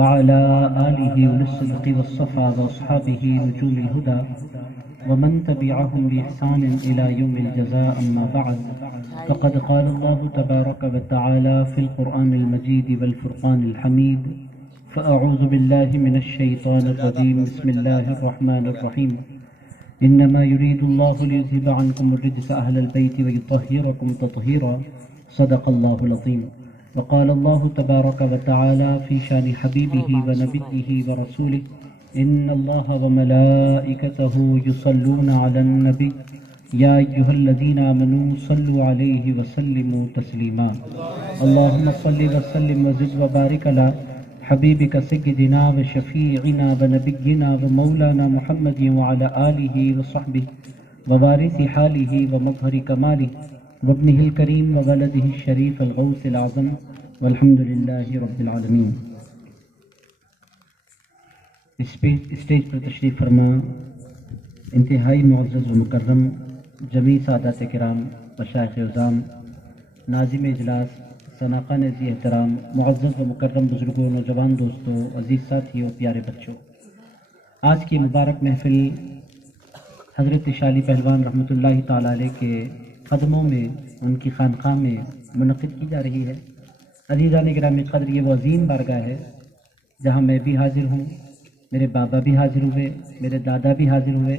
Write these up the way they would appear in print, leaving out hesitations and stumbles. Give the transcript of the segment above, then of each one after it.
وعلى آله وللصدق والصفا وأصحابه نجوم الهدى ومن تبعهم بإحسان إلى يوم الجزاء أما بعد فقد قال الله تبارك وتعالى في القرآن المجيد والفرقان الحميد فأعوذ بالله من الشيطان الرجيم بسم الله الرحمن الرحيم إنما يريد الله ليذهب عنكم الرجس أهل البيت ويطهركم تطهيرا صدق الله العظيم وقال الله تبارك وتعالى في شان حبيبه ونبيه ورسوله إن الله وملائكته يصلون على النبي يا أيها الذين آمنوا صلوا عليه وسلموا تسليما اللهم صل وسلم وزد وبارك على حبيبك سيدنا وشفيعنا ونبينا ومولانا محمد وعلى آله وصحبه ووارث حاله ومظهر كماله وابنه الكريم وولده الشريف الغوث العظم والحمد لله رب العالمين۔ اسٹیج پر تشریف فرما انتہائی معزز و مکرم جمیع سادات کرام، مشائخ عظام، ناظم اجلاس، سناقان ذی احترام، معزز و مکرم بزرگوں، نوجوان دوستوں، عزیز ساتھیوں، پیارے بچوں، آج کی مبارک محفل حضرت شالی پہلوان رحمۃ اللہ تعالیٰ علیہ کے قدموں میں، ان کی خانقاہ میں منعقد کی جا رہی ہے۔ عزیزان گرامی قدر، یہ وہ عظیم بارگاہ ہے جہاں میں بھی حاضر ہوں، میرے بابا بھی حاضر ہوئے، میرے دادا بھی حاضر ہوئے،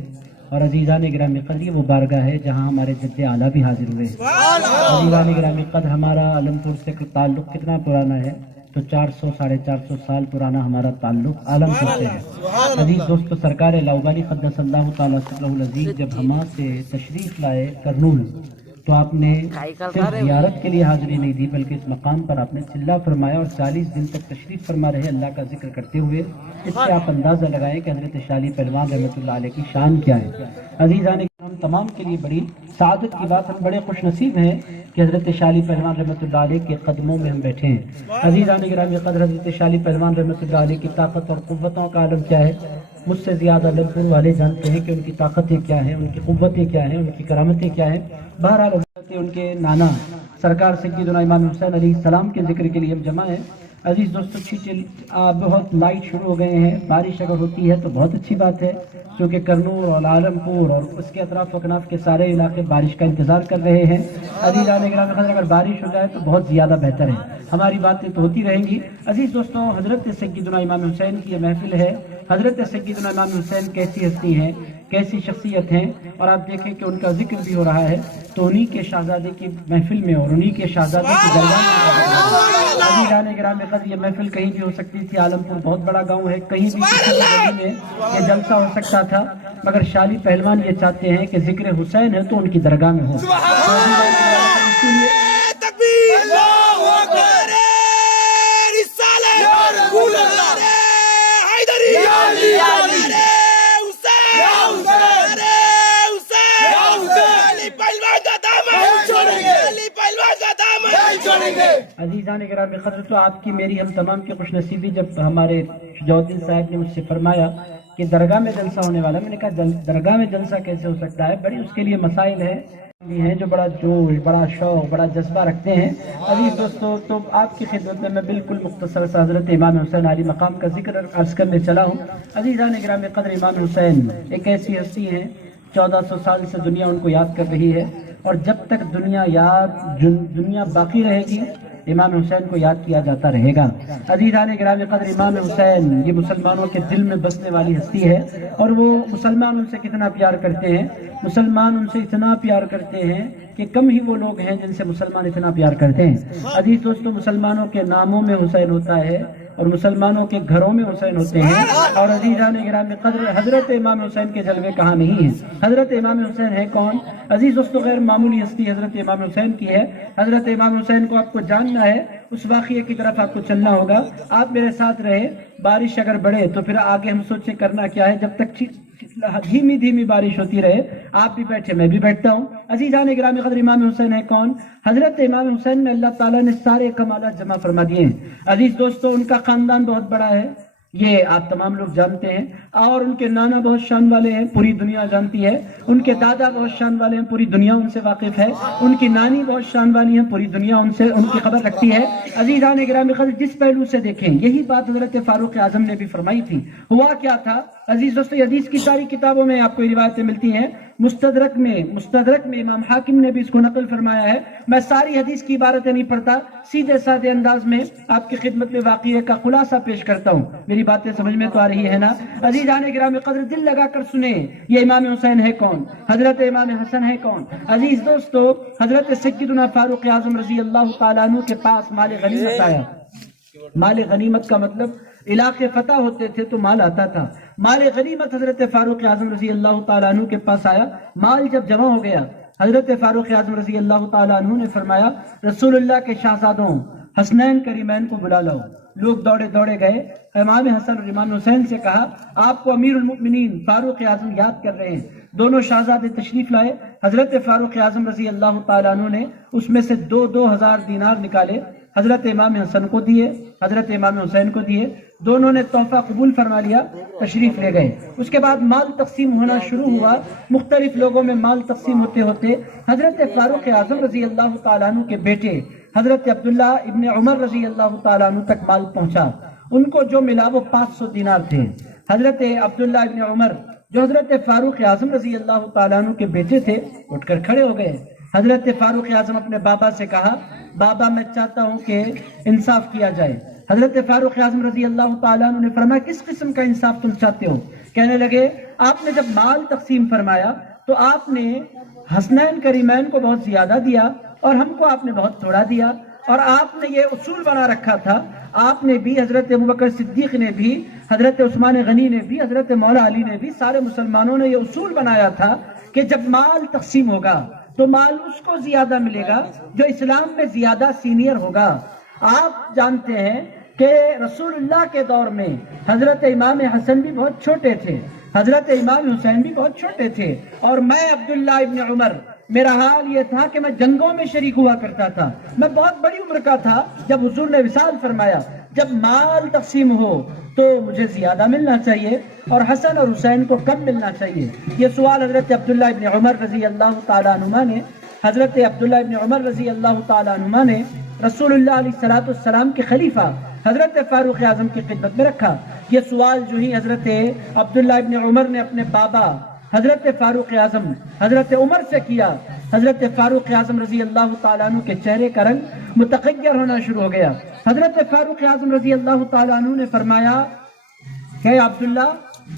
اور عزیزان گرامی قدر یہ وہ بارگاہ ہے جہاں ہمارے جد اعلیٰ بھی حاضر ہوئے۔ عزیزان گرامی قدر، ہمارا عالم پور سے تعلق کتنا پرانا ہے؟ تو 400-450 سال پرانا ہمارا تعلق عالم پور سے ہے۔ عزیز دوستو، سرکار لاؤبالی قدس اللہ تعالیٰ صلی اللہ العزیز جب ہما سے تشریف لائے کرنول، تو آپ نے صرف زیارت کے لیے حاضری نہیں دی، بلکہ اس مقام پر آپ نے چلہ فرمایا اور 40 دن تک تشریف فرما رہے اللہ کا ذکر کرتے ہوئے۔ اس سے آپ اندازہ لگائیں کہ حضرت شالی پہلوان رحمۃ اللہ علیہ کی شان کیا ہے۔ عزیزان ہم تمام کے لیے بڑی سعادت کی بات، ہم بڑے خوش نصیب ہیں کہ حضرت شالی پہلوان رحمۃ اللہ علیہ کے قدموں میں ہم بیٹھے ہیں۔ عزیزان گرامی قدر، حضرت شالی پہلوان رحمۃ اللہ علیہ کی طاقت اور قوتوں کا عالم کیا ہے؟ مجھ سے زیادہ لمپور والے جانتے ہیں کہ ان کی طاقتیں کیا ہیں، ان کی قوتیں کیا ہیں، ان کی کرامتیں کیا ہیں۔ بہرحال ان کے نانا سرکار سیدنا امام حسین علیہ السلام کے ذکر کے لیے ہم جمع ہیں۔ عزیز دوستو، بہت لائٹ شروع ہو گئے ہیں، بارش اگر ہوتی ہے تو بہت اچھی بات ہے، کیونکہ کرنول اور عالم پور اور اس کے اطراف و اکناف کے سارے علاقے بارش کا انتظار کر رہے ہیں۔ عزیزان گرامی قدر، اگر بارش ہو جائے تو بہت زیادہ بہتر ہے، ہماری باتیں تو ہوتی رہیں گی۔ عزیز دوستو، حضرت سیدنا امام حسین کی یہ محفل ہے۔ حضرت سیدنا امام حسین کیسی ہستی ہیں، کیسی شخصیت ہیں، اور آپ دیکھیں کہ ان کا ذکر بھی ہو رہا ہے تو انہی کے شہزادے کی محفل میں اور انہی کے شہزادے کی درگاہ میں۔ عزیزان گرامی قدر، یہ محفل کہیں بھی ہو سکتی تھی، عالم پور بہت بڑا گاؤں ہے، کہیں بھی کسی بھی گلی میں یہ جلسہ ہو سکتا تھا، مگر شالی پہلوان یہ چاہتے ہیں کہ ذکر حسین ہے تو ان کی درگاہ میں ہو۔ عزیزان گرامی قدر، تو آپ کی میری ہم تمام کی خوش نصیبی جب ہمارے شجاع الدین صاحب نے مجھ سے فرمایا کہ درگاہ میں جلسہ ہونے والا، میں نے کہا درگاہ میں جلسہ کیسے ہو سکتا ہے؟ بڑی اس کے لیے مسائل ہیں جو بڑا جوش، بڑا شوق، بڑا جذبہ رکھتے ہیں۔ عزیز دوستو، تو آپ کی خدمت میں بالکل مختصر سے حضرت امام حسین علی مقام کا ذکر عرض کرنے چلا ہوں۔ عزیزان گرامی قدر، امام حسین ایک ایسی ہستی ہیں، 1400 سال سے دنیا ان کو یاد کر رہی ہے، اور جب تک دنیا باقی رہے گی امام حسین کو یاد کیا جاتا رہے گا۔ عزیزان گرامی قدر، امام حسین یہ مسلمانوں کے دل میں بسنے والی ہستی ہے، اور وہ مسلمان ان سے کتنا پیار کرتے ہیں، مسلمان ان سے اتنا پیار کرتے ہیں کہ کم ہی وہ لوگ ہیں جن سے مسلمان اتنا پیار کرتے ہیں۔ عزیز دوستو، مسلمانوں کے ناموں میں حسین ہوتا ہے اور مسلمانوں کے گھروں میں حسین ہوتے ہیں، اور عزیزان گرامی قدر، حضرت امام حسین کے جلوے کہاں نہیں ہیں۔ حضرت امام حسین ہے کون؟ عزیز دوستو، غیر معمولی ہستی حضرت امام حسین کی ہے۔ حضرت امام حسین کو آپ کو جاننا ہے، اس واقعے کی طرف آپ کو چلنا ہوگا۔ آپ میرے ساتھ رہے، بارش اگر بڑھے تو پھر آگے ہم سوچیں کرنا کیا ہے، جب تک دھیمی دھیمی بارش ہوتی رہے، آپ بھی بیٹھے میں بھی بیٹھتا ہوں۔ عزیزان گرامی قدر، امام حسین ہے کون؟ حضرت امام حسین میں اللہ تعالیٰ نے سارے کمالات جمع فرما دیے ہیں۔ عزیز دوستو، ان کا خاندان بہت بڑا ہے، یہ آپ تمام لوگ جانتے ہیں، اور ان کے نانا بہت شان والے ہیں، پوری دنیا جانتی ہے، ان کے دادا بہت شان والے ہیں، پوری دنیا ان سے واقف ہے، ان کی نانی بہت شان والی ہیں، پوری دنیا ان کی خبر رکھتی ہے۔ عزیزان گرامی قدر، جس پہلو سے دیکھیں یہی بات حضرت فاروق اعظم نے بھی فرمائی تھی۔ ہوا کیا تھا عزیز دوستو، حدیث کی ساری کتابوں میں آپ کو روایتیں ملتی ہیں، مستدرک میں امام حاکم نے بھی اس کو نقل فرمایا ہے۔ میں ساری حدیث کی عبارتیں نہیں پڑھتا، سیدھے سادے انداز میں آپ کی خدمت میں واقعے کا خلاصہ پیش کرتا ہوں، میری باتیں سمجھ میں تو آ رہی ہے نا؟ عزیزان گرامی قدر، دل لگا کر سنیں، یہ امام حسین ہے کون، حضرت امام حسن ہے کون؟ عزیز دوستو، حضرت سیدنا فاروق اعظم رضی اللہ تعالیٰ عنہ کے پاس مال غنیمت آیا۔ مال غنیمت کا مطلب علاقے فتح ہوتے تھے تو مال آتا تھا۔ مال غنیمت حضرت فاروق اعظم رضی اللہ تعالیٰ عنہ کے پاس آیا۔ مال جب جمع ہو گیا، حضرت فاروق اعظم رضی اللہ تعالیٰ عنہ نے فرمایا، رسول اللہ کے شہزادوں حسنین کریمین کو بلا لاؤ۔ لوگ دوڑے گئے، امام حسن اور امام حسین سے کہا، آپ کو امیر المؤمنین فاروق اعظم یاد کر رہے ہیں۔ دونوں شہزادے تشریف لائے، حضرت فاروق اعظم رضی اللہ تعالیٰ عنہ نے اس میں سے 2,000 دینار نکالے، حضرت امام حسن کو دیے، حضرت امام حسین کو دیے، دونوں نے تحفہ قبول فرما لیا، تشریف لے گئے۔ اس کے بعد مال تقسیم ہونا شروع ہوا، مختلف لوگوں میں مال تقسیم ہوتے ہوتے حضرت فاروق اعظم رضی اللہ تعالیٰ عنہ کے بیٹے حضرت عبداللہ ابن عمر رضی اللہ تعالیٰ عنہ تک مال پہنچا۔ ان کو جو ملا وہ 500 دینار تھے۔ حضرت عبداللہ ابن عمر جو حضرت فاروق اعظم رضی اللہ تعالیٰ عنہ کے بیٹے تھے، اٹھ کر کھڑے ہو گئے۔ حضرت فاروق اعظم اپنے بابا سے کہا، بابا میں چاہتا ہوں کہ انصاف کیا جائے۔ حضرت فاروق اعظم رضی اللہ تعالیٰ عنہ نے فرمایا، کس قسم کا انصاف تم چاہتے ہو؟ کہنے لگے، آپ نے جب مال تقسیم فرمایا تو آپ نے حسنین کریمین کو بہت زیادہ دیا اور ہم کو آپ نے بہت تھوڑا دیا، اور آپ نے یہ اصول بنا رکھا تھا، آپ نے بھی، حضرت ابوبکر صدیق نے بھی، حضرت عثمان غنی نے بھی، حضرت مولا علی نے بھی، سارے مسلمانوں نے یہ اصول بنایا تھا کہ جب مال تقسیم ہوگا تو مال اس کو زیادہ ملے گا جو اسلام میں زیادہ سینئر ہوگا۔ آپ جانتے ہیں کہ رسول اللہ کے دور میں حضرت امام حسن بھی بہت چھوٹے تھے، حضرت امام حسین بھی بہت چھوٹے تھے، اور میں عبداللہ ابن عمر، میرا حال یہ تھا کہ میں جنگوں میں شریک ہوا کرتا تھا، میں بہت بڑی عمر کا تھا جب حضور نے وصال فرمایا، جب مال تقسیم ہو تو مجھے زیادہ ملنا چاہیے اور حسن اور حسین کو کم ملنا چاہیے۔ یہ سوال حضرت عبداللہ ابن عمر رضی اللہ تعالیٰ عنہ نے حضرت عبداللہ ابن عمر رضی اللہ تعالیٰ عنہ نے رسول اللہ علیہ السلام کے خلیفہ حضرت فاروق اعظم کی خدمت میں رکھا۔ یہ سوال جو ہی حضرت عبداللہ ابن عمر نے اپنے بابا حضرت فاروق اعظم حضرت عمر سے کیا، حضرت فاروق اعظم رضی اللہ تعالیٰ عنہ کے چہرے کا رنگ متغیر ہونا شروع ہو گیا۔ حضرت فاروق اعظم رضی اللہ تعالیٰ عنہ نے فرمایا کہ عبداللہ،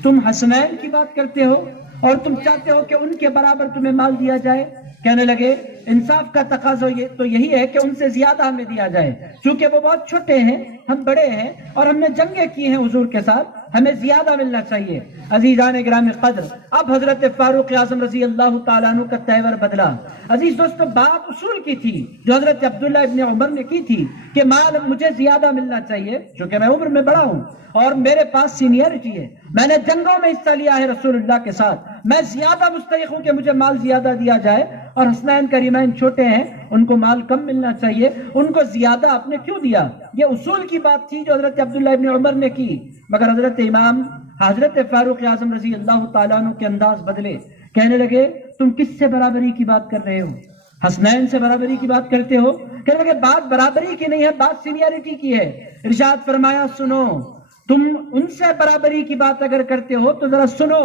تم حسنین کی بات کرتے ہو اور تم چاہتے ہو کہ ان کے برابر تمہیں مال دیا جائے؟ کہنے لگے، انصاف کا تقاضا تو یہی ہے کہ ان سے زیادہ ہمیں دیا جائے، چونکہ وہ بہت چھوٹے ہیں، ہم بڑے ہیں اور ہم نے جنگیں کی ہیں حضور کے ساتھ، ہمیں زیادہ ملنا چاہیے۔ عزیزان گرامی قدر، اب حضرت فاروق اعظم رضی اللہ تعالیٰ عنہ کا تیور بدلا۔ عزیز دوستو، بات اصول کی تھی جو حضرت عبداللہ ابن عمر نے کی تھی کہ مال مجھے زیادہ ملنا چاہیے، چونکہ میں عمر میں بڑا ہوں اور میرے پاس سینئرٹی ہے، میں نے جنگوں میں حصہ لیا ہے رسول اللہ کے ساتھ، میں زیادہ مستحق ہوں کہ مجھے مال زیادہ دیا جائے، اور حسنین کریمین چھوٹے ہیں، ان کو مال کم ملنا چاہیے، ان کو زیادہ آپ نے کیوں دیا؟ یہ اصول کی بات تھی جو حضرت عبداللہ ابن عمر نے کی، مگر حضرت فاروق اعظم رضی اللہ تعالیٰ عنہ کے انداز بدلے، کہنے لگے، تم کس سے برابری کی بات کر رہے ہو؟ حسنین سے برابری کی بات کرتے ہو؟ کہنے لگے، بات برابری کی نہیں ہے، بات سینئرٹی کی ہے۔ ارشاد فرمایا، سنو، تم ان سے برابری کی بات اگر کرتے ہو تو ذرا سنو،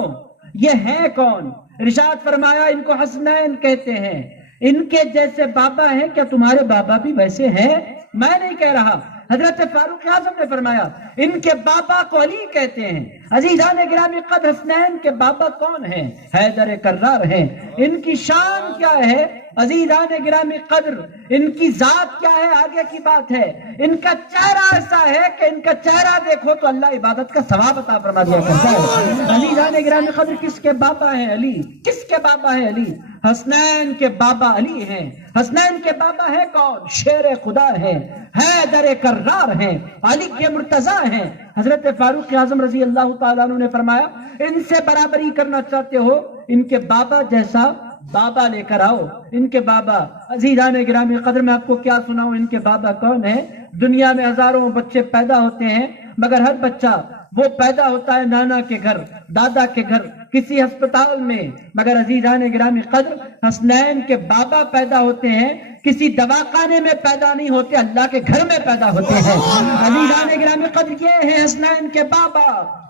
یہ ہیں کون؟ ارشاد فرمایا، ان کو حسنین کہتے ہیں، ان کے جیسے بابا ہیں، کیا تمہارے بابا بھی ویسے ہیں؟ میں نہیں کہہ رہا، حضرت فاروق اعظم نے فرمایا، ان کے بابا کو علی کہتے ہیں۔ عزیزان گرامی قدر، حسنین کے بابا کون ہیں؟ حیدر کرار ہیں۔ ان کی شان کیا ہے؟ عزیزان گرامی قدر، ان کی ذات کیا ہے؟ آگے کی بات ہے۔ ان کا چہرہ ایسا ہے کہ ان کا چہرہ دیکھو تو اللہ عبادت کا ثواب عطا فرما دیا کرتا ہے۔ عزیزان گرامی قدر، کس کے بابا ہیں؟ علی۔ کس کے بابا ہیں؟ علی۔ حسنین کے بابا علی ہیں۔ حسنین کے بابا ہیں کون؟ شیر خدا ہیں، حیدر کرار ہیں، علی کے مرتضیٰ ہیں۔ حضرت فاروق اعظم رضی اللہ تعالیٰ عنہ نے فرمایا، ان سے برابری کرنا چاہتے ہو، ان کے بابا جیسا بابا لے کر آؤ۔ ان کے بابا، عزیزان گرامی قدر، میں آپ کو کیا سناؤں ان کے بابا کون ہیں؟ دنیا میں ہزاروں بچے پیدا ہوتے ہیں، مگر ہر بچہ وہ پیدا ہوتا ہے نانا کے گھر، دادا کے گھر، کسی ہسپتال میں، مگر عزیزان گرامی قدر حسنین کے بابا پیدا ہوتے ہیں کسی دواخانے میں پیدا نہیں ہوتے، اللہ کے گھر میں پیدا ہوتے ہیں۔ عزیزان گرامی قدر یہ ہیں حسنین کے بابا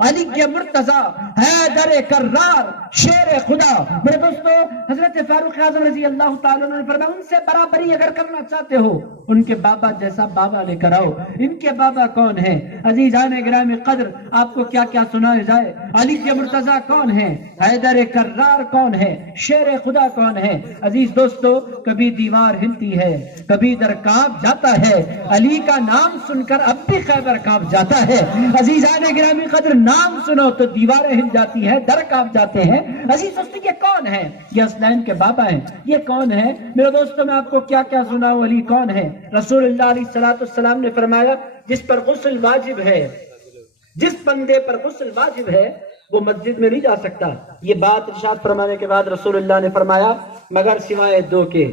علی کے مرتضی حیدر کرار شیر خدا۔ میرے دوستو حضرت فاروق اعظم رضی اللہ تعالیٰ عنہ نے فرمایا ان سے برابری اگر کرنا چاہتے ہو ان کے بابا جیسا بابا لے کر آؤ۔ ان کے بابا کون ہیں عزیزان گرامی قدر؟ آپ کو کیا کیا سنایا جائے۔ علی کے مرتضی کون ہیں، حیدر کرار کون ہے، شیر خدا کون ہے؟ عزیز دوستو کبھی دیوار ہلتی ہے، کبھی در کانپ جاتا ہے، علی کا نام سن کر اب بھی خیبر کانپ جاتا ہے۔ عزیزان گرامی قدر نام سنو تو دیواریں ہل جاتی ہے، در کانپ جاتے ہیں۔ عزیز دوستو یہ کون ہے؟ یہ حسنین کے بابا ہیں۔ یہ کون ہے میرے دوستو؟ میں آپ کو کیا کیا سناؤں۔ علی کون ہے؟ رسول اللہ علیہ السلام نے فرمایا جس پر غسل واجب ہے، جس بندے پر غسل واجب ہے وہ مسجد میں نہیں جا سکتا۔ یہ بات ارشاد فرمانے کے بعد رسول اللہ نے فرمایا مگر سوائے دو کے،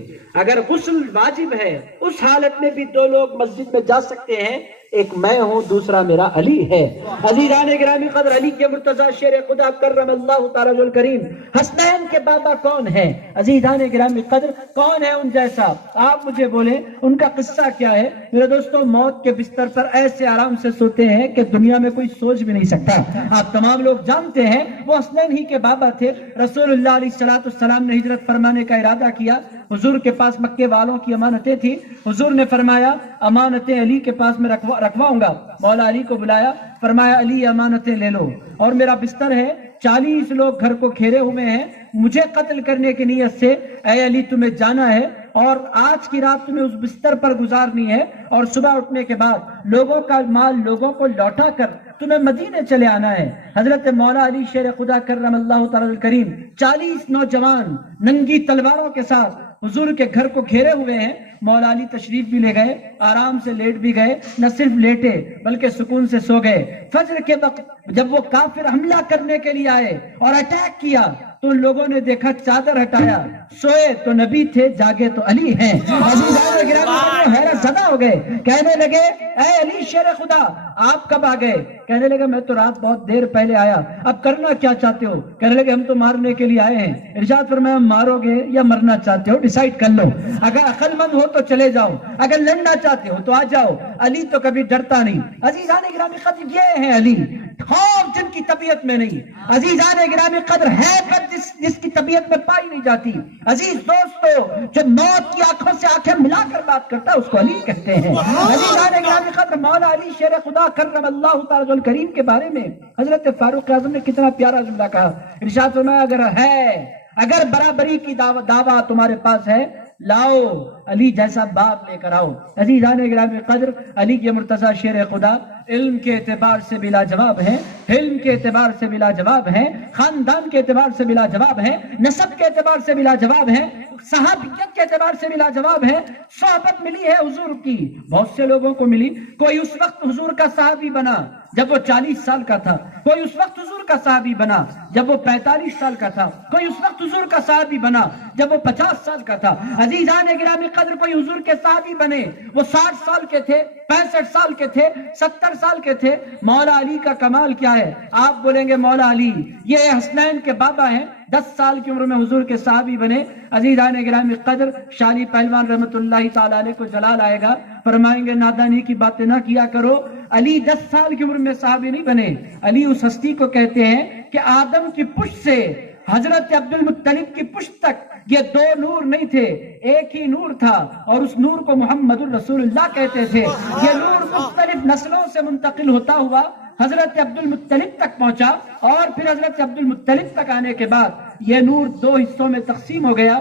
اگر غسل واجب ہے اس حالت میں بھی دو لوگ مسجد میں جا سکتے ہیں، ایک میں ہوں دوسرا میرا علی ہے۔ عزیزان گرامی قدر علی کے مرتضی شیر خدا کرم اللہ تعالی الکریم حسنین کے بابا کون ہے؟ عزیزان گرامی قدر کون ہے ان جیسا؟ آپ مجھے بولیں ان کا قصہ کیا ہے؟ میرے دوستو موت کے بستر پر ایسے آرام سے سوتے ہیں کہ دنیا میں کوئی سوچ بھی نہیں سکتا۔ آپ تمام لوگ جانتے ہیں وہ حسنین ہی کے بابا تھے۔ رسول اللہ علیہ السلام نے ہجرت فرمانے کا ارادہ کیا، حضور کے پاس مکے والوں کی امانتیں تھی، حضور نے فرمایا امانتیں علی کے پاس میں رکھواؤں گا۔ مولا علی کو بلایا، فرمایا علی امانتیں لے لو اور میرا بستر ہے، 40 لوگ گھر کو گھیرے ہوئے ہیں، مجھے قتل کرنے کی نیت سے اے علی تمہیں جانا ہے اور آج کی رات تمہیں اس بستر پر گزارنی ہے اور صبح اٹھنے کے بعد لوگوں کا مال لوگوں کو لوٹا کر تمہیں مدینے چلے آنا ہے۔ حضرت مولا علی شیر خدا کرم اللہ تعالی الکریم 40 نوجوان ننگی تلواروں کے ساتھ حضور کے گھر کو گھیرے ہوئے ہیں۔ مولا علی تشریف بھی لے گئے، آرام سے لیٹ بھی گئے، نہ صرف لیٹے بلکہ سکون سے سو گئے۔ فجر کے وقت جب وہ کافر حملہ کرنے کے لیے آئے اور اٹیک کیا تو لوگوں نے دیکھا چادر ہٹایا، سوئے تو نبی تھے، جاگے تو علی ہیں۔ عزیزان گرامی حیرت زدہ ہو گئے، کہنے لگے اے علی شیر خدا آپ کب آ گئے؟ کہنے لگے میں تو رات بہت دیر پہلے آیا، اب کرنا کیا چاہتے ہو؟ کہنے لگے ہم تو مارنے کے لیے آئے ہیں۔ ارشاد فرمایا مارو گے یا مرنا چاہتے ہو ڈیسائیڈ کر لو، اگر عقل مند ہو تو چلے جاؤ، اگر لڑنا چاہتے ہو تو آ جاؤ۔ علی تو کبھی ڈرتا نہیں۔ عزیزان گرامی قدر یہ ہیں علی، خوف جن کی طبیعت میں نہیں، عزیزان گرامی قدر ہے جس کی طبیعت میں پائی نہیں جاتی۔ عزیز دوستو جو موت کی آنکھوں سے آنکھیں ملا کر بات کرتا ہے اس کو علی کہتے ہیں۔ عزیزان گرامی قدر مولا علی شیر خدا کرم اللہ تعالی الکریم کے بارے میں حضرت فاروق اعظم نے کتنا پیارا جملہ کہا۔ ارشاد فرمایا اگر برابری کی دعویٰ تمہارے پاس ہے لاؤ علی جیسا باپ لے کر آؤ۔ عزیزان گرامی قدر علی کے مرتضی شیر خدا علم کے اعتبار سے بلا جواب ہے، علم کے اعتبار سے بلا جواب ہے، خاندان کے اعتبار سے بلا جواب ہے، نسب کے اعتبار سے بلا جواب ہے، صحابیت کے اعتبار سے بلا جواب ہے۔ صحبت ملی ہے حضور کی، بہت سے لوگوں کو ملی۔ کوئی اس وقت حضور کا صحابی بنا جب وہ 40 سال کا تھا، کوئی اس وقت حضور کا صحابی بنا جب وہ 45 سال کا تھا، کوئی اس وقت حضور کا صحابی بنا جب وہ 50 سال کا تھا۔ عزیزان گرامی قدر کوئی حضور کے صحابی بنے وہ 60 سال کے تھے، 65 سال کے تھے، 70 سال کے تھے۔ مولا علی کا کمال کیا ہے؟ آپ بولیں گے مولا علی یہ حسنین کے بابا ہیں، 10 سال کی عمر میں حضور کے صحابی بنے۔ عزیزان گرامی قدر شالی پہلوان رحمت اللہ تعالی علیہ کو جلال آئے گا، فرمائیں گے نادانی کی باتیں نہ کیا کرو، علی 10 سال کی عمر میں صحابی نہیں بنے۔ علی اس ہستی کو کہتے ہیں کہ آدم کی پشت سے حضرت عبد المطلب کی پشت تک یہ 2 نور نہیں تھے، ایک ہی نور تھا اور اس نور کو محمد الرسول اللہ کہتے تھے۔ یہ نور مختلف نسلوں سے منتقل ہوتا ہوا حضرت عبد المطلب تک پہنچا اور پھر حضرت عبد المطلب تک آنے کے بعد یہ نور 2 حصوں میں تقسیم ہو گیا۔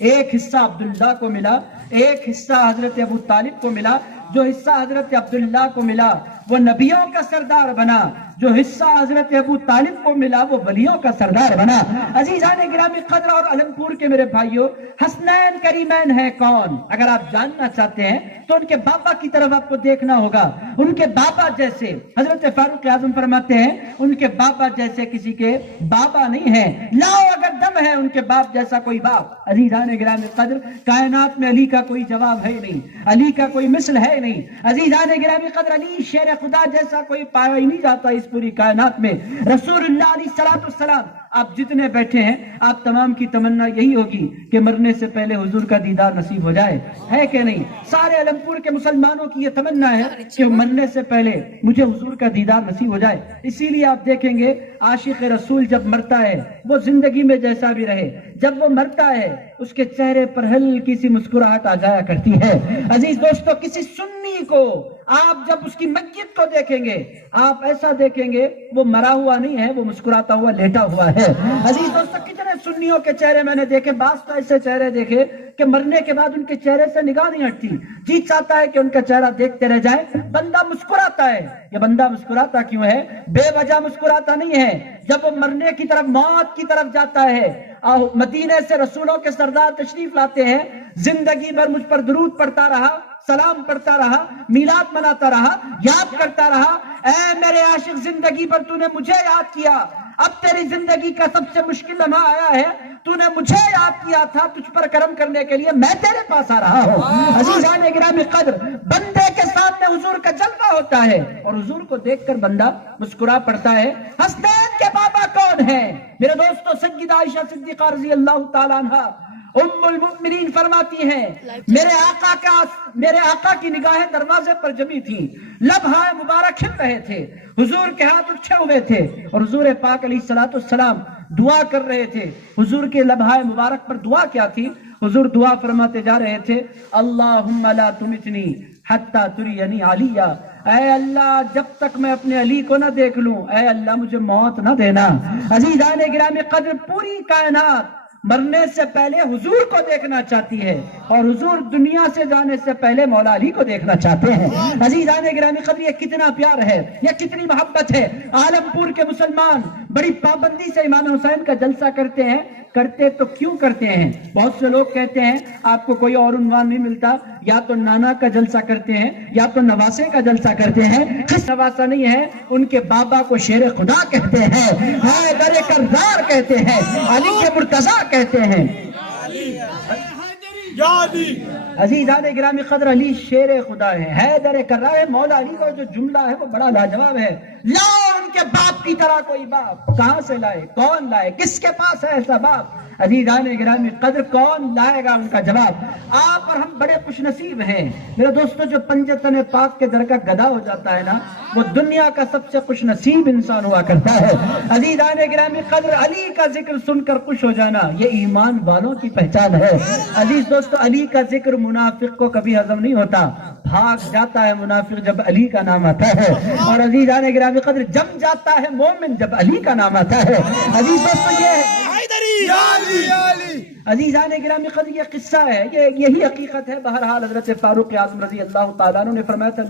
ایک حصہ عبداللہ کو ملا، ایک حصہ حضرت ابو طالب کو ملا۔ جو حصہ حضرت عبداللہ کو ملا وہ نبیوں کا سردار بنا، جو حصہ حضرت ابو طالب کو ملا وہ ولیوں کا سردار بنا۔ عزیزان گرامی قدر اور علم پور کے میرے بھائیوں، حسنین کریمین ہے کون؟ اگر آپ جاننا چاہتے ہیں تو ان کے بابا کی طرف آپ کو دیکھنا ہوگا۔ ان کے بابا جیسے حضرت فاروق اعظم فرماتے ہیں ان کے بابا جیسے کسی کے بابا نہیں ہیں، لاؤ اگر دم ہے ان کے باپ جیسا کوئی باپ۔ عزیزان گرامی قدر کائنات میں علی کا کوئی جواب ہے نہیں، علی کا کوئی مثل ہے نہیں۔ عزیزان گرامی قدر علی شیر خدا جیسا کوئی پایا ہی نہیں جاتا اس پوری کائنات میں رسول اللہ علیہ الصلوۃ والسلام آپ جتنے بیٹھے ہیں آپ تمام کی تمنا یہی ہوگی کہ مرنے سے پہلے حضور کا دیدار نصیب ہو جائے، ہے کہ نہیں؟ سارے علمپور کے مسلمانوں کی یہ تمنا ہے کہ مرنے سے پہلے مجھے حضور کا دیدار نصیب ہو جائے۔ اسی لیے آپ دیکھیں گے عاشق رسول جب مرتا ہے وہ زندگی میں جیسا بھی رہے، جب وہ مرتا ہے اس کے چہرے پر ہلکی سی مسکراہٹ آ جایا کرتی ہے۔ عزیز دوستو، کسی سنی کو آپ جب اس کی میت کو دیکھیں گے آپ ایسا دیکھیں گے وہ مرا ہوا نہیں ہے، وہ مسکراتا ہوا لیٹا ہوا ہے۔ عزیز دوستو، کتنے سنیوں کے چہرے میں نے دیکھے، بعض تو ایسے چہرے دیکھے کہ مرنے کے بعد ان کے چہرے سے نگاہ نہیں ہٹتی، جی چاہتا ہے کہ ان کا چہرہ دیکھتے رہ جائے۔ بندہ مسکراتا ہے، یہ بندہ مسکراتا کیوں ہے؟ بے وجہ مسکراتا نہیں ہے۔ جب وہ مرنے کی طرف، موت کی طرف جاتا ہے، مدینے سے رسولوں کے سردار تشریف لاتے ہیں، زندگی بھر مجھ پر درود پڑھتا رہا، سلام پڑھتا رہا، میلاد مناتا رہا، یاد کرتا رہا، اے میرے عاشق زندگی پر تو نے مجھے یاد کیا، اب تیری زندگی کا سب سے مشکل لمحہ آیا ہے، تو نے مجھے یاد کیا تھا، تجھ پر کرم کرنے کے لیے میں تیرے پاس آ رہا ہوں۔ عزیزان گرامی قدر، بندے کے سامنے حضور کا جلوہ ہوتا ہے اور حضور کو دیکھ کر بندہ مسکرا پڑتا ہے۔ حسنین کے بابا کون ہیں؟ میرے دوستو، سیدہ عائشہ صدیقہ رضی اللہ تعالیٰ عنہ ام المؤمنین فرماتی ہیں میرے آقا کی نگاہیں دروازے پر جمی تھی، لبہائے مبارک کھل رہے تھے، حضور کے ہاتھ اٹھے ہوئے تھے اور حضور پاک علیہ الصلوۃ والسلام دعا کر رہے تھے۔ حضور کے لبہائے مبارک پر دعا کیا تھی؟ حضور دعا فرماتے جا رہے تھے، اللہم لا تمتنی حتی ترینی علیہ، اے اللہ جب تک میں اپنے علی کو نہ دیکھ لوں، اے اللہ مجھے موت نہ دینا۔ عزیزان گرامی قدر، پوری کائنات مرنے سے پہلے حضور کو دیکھنا چاہتی ہے اور حضور دنیا سے جانے سے پہلے مولا علی کو دیکھنا چاہتے ہیں۔ عزیزان گرامی قدر، یہ کتنا پیار ہے، یہ کتنی محبت ہے۔ عالمپور کے مسلمان بڑی پابندی سے امام حسین کا جلسہ کرتے ہیں، کرتے تو کیوں کرتے ہیں؟ بہت سے لوگ کہتے ہیں آپ کو کوئی اور عنوان نہیں ملتا، یا تو نانا کا جلسہ کرتے ہیں یا تو نواسے کا جلسہ کرتے ہیں۔ کس نواسا نہیں ہے، ان کے بابا کو شیر خدا کہتے ہیں، حیدر کرار کہتے ہیں، علی کے مرتضیٰ کہتے ہیں۔ عزیزان گرامی قدر، علی شیر خدا ہے، حیدر کرار ہے۔ مولا علی کا جو جملہ ہے وہ بڑا لاجواب ہے، لاؤ ان کے باپ کی طرح کوئی باپ۔ کہاں سے لائے؟ کون لائے؟ کس کے پاس ہے ایسا باپ؟ عزیزان گرامی قدر، کون لائے گا ان کا جواب؟ آپ اور ہم بڑے خوش نصیب ہیں میرے دوستو، جو پنجتن پاک کے در کا گدھا ہو جاتا ہے نا، وہ دنیا کا سب سے خوش نصیب انسان ہوا کرتا ہے۔ عزیزان گرامی قدر، علی کا ذکر سن کر خوش ہو جانا یہ ایمان والوں کی پہچان ہے۔ عزیز دوستو، علی کا ذکر منافق کو کبھی ہضم نہیں ہوتا، بھاگ جاتا ہے منافق جب علی کا نام آتا ہے، اور عزیزان گرامی قدر جم جاتا ہے مومن جب علی کا نام آتا ہے۔ عزیز دوستو، یہ عزیزان گرامی قدر یہ قصہ ہے، یہی حقیقت ہے۔ بہرحال حضرت فاروق اعظم رضی اللہ تعالیٰ عنہ نے فرمایا تھا،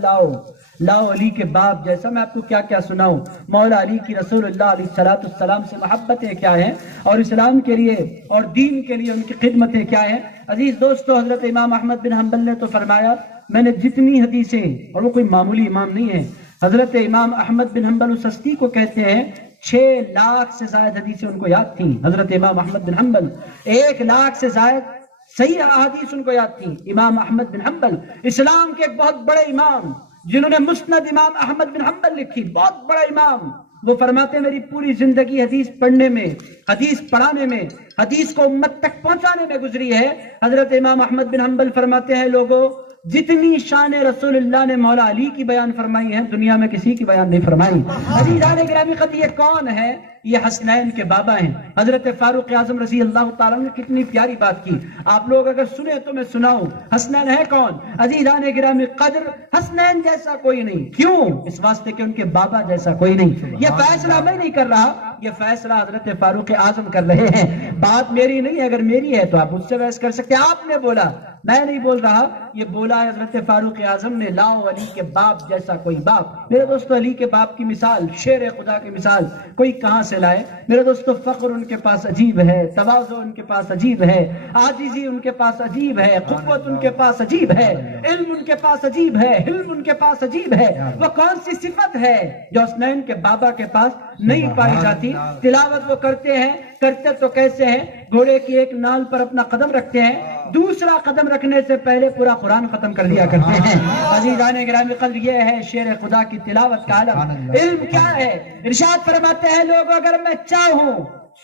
لاؤ علی کے باپ جیسا۔ میں آپ کو کیا کیا سناؤں، مولا علی کی رسول اللہ علیہ الصلوۃ والسلام سے محبتیں کیا ہیں اور اسلام کے لیے اور دین کے لیے ان کی خدمتیں کیا ہیں۔ عزیز دوستو، حضرت امام احمد بن حنبل نے تو فرمایا، میں نے جتنی حدیثیں، اور وہ کوئی معمولی امام نہیں ہے، حضرت امام احمد بن حنبل السستی کو کہتے ہیں، 6 لاکھ سے زائد حدیثیں ان کو یاد تھیں۔ حضرت امام احمد بن حنبل 1 لاکھ سے زائد صحیح احادیث ان کو یاد تھیں۔ امام احمد بن حنبل اسلام کے ایک بہت بڑے امام، جنہوں نے مسند امام احمد بن حنبل لکھی، بہت بڑا امام۔ وہ فرماتے ہیں میری پوری زندگی حدیث پڑھنے میں، حدیث پڑھانے میں، حدیث کو امت تک پہنچانے میں گزری ہے۔ حضرت امام احمد بن حنبل فرماتے ہیں، لوگوں جتنی شان رسول اللہ نے مولا علی کی بیان فرمائی ہے دنیا میں کسی کی بیان نہیں فرمائی۔ عزیزان گرامی قدر، یہ کون ہے؟ یہ حسنین کے بابا ہیں، حضرت فاروق اعظم رضی اللہ تعالیٰ نے کتنی پیاری بات کی۔ آپ لوگ اگر سنیں تو میں سناؤں، حسنین ہے کون؟ عزیزان گرامی قدر، حسنین جیسا کوئی نہیں۔ کیوں؟ اس واسطے کہ ان کے بابا جیسا کوئی نہیں۔ یہ فیصلہ میں نہیں کر رہا، یہ فیصلہ حضرت فاروق اعظم کر رہے ہیں۔ بات میری نہیں ہے، اگر میری ہے تو آپ مجھ سے بحث کر سکتے ہیں۔ آپ نے بولا، میں نہیں بول رہا، یہ بولا ہے حضرت فاروق اعظم نے، لاؤ علی کے باپ جیسا کوئی باپ۔ میرے دوستو، علی کے باپ کی مثال، شیر خدا کی مثال کوئی کہاں سے لائے؟ میرے دوستو، فخر ان کے پاس عجیب ہے، تواضع ان کے پاس عجیب ہے، عاجزی ان کے پاس عجیب ہے، قوت ان کے پاس عجیب ہے، علم ان کے پاس عجیب ہے، حلم ان کے پاس عجیب ہے۔ وہ کون سی صفت ہے جو حسنین کے بابا کے پاس نہیں پائی جاتی؟ تلاوت وہ کرتے ہیں، کرتے تو کیسے ہیں، گھوڑے کی ایک نال پر اپنا قدم رکھتے ہیں، دوسرا قدم رکھنے سے پہلے پورا قرآن ختم کر دیا کرتے ہیں۔ عزیزان گرامی قدر، یہ ہے شعر خدا کی تلاوت کا عالم۔ علم کیا ہے؟ ارشاد فرماتے ہیں لوگوں اگر میں چاہوں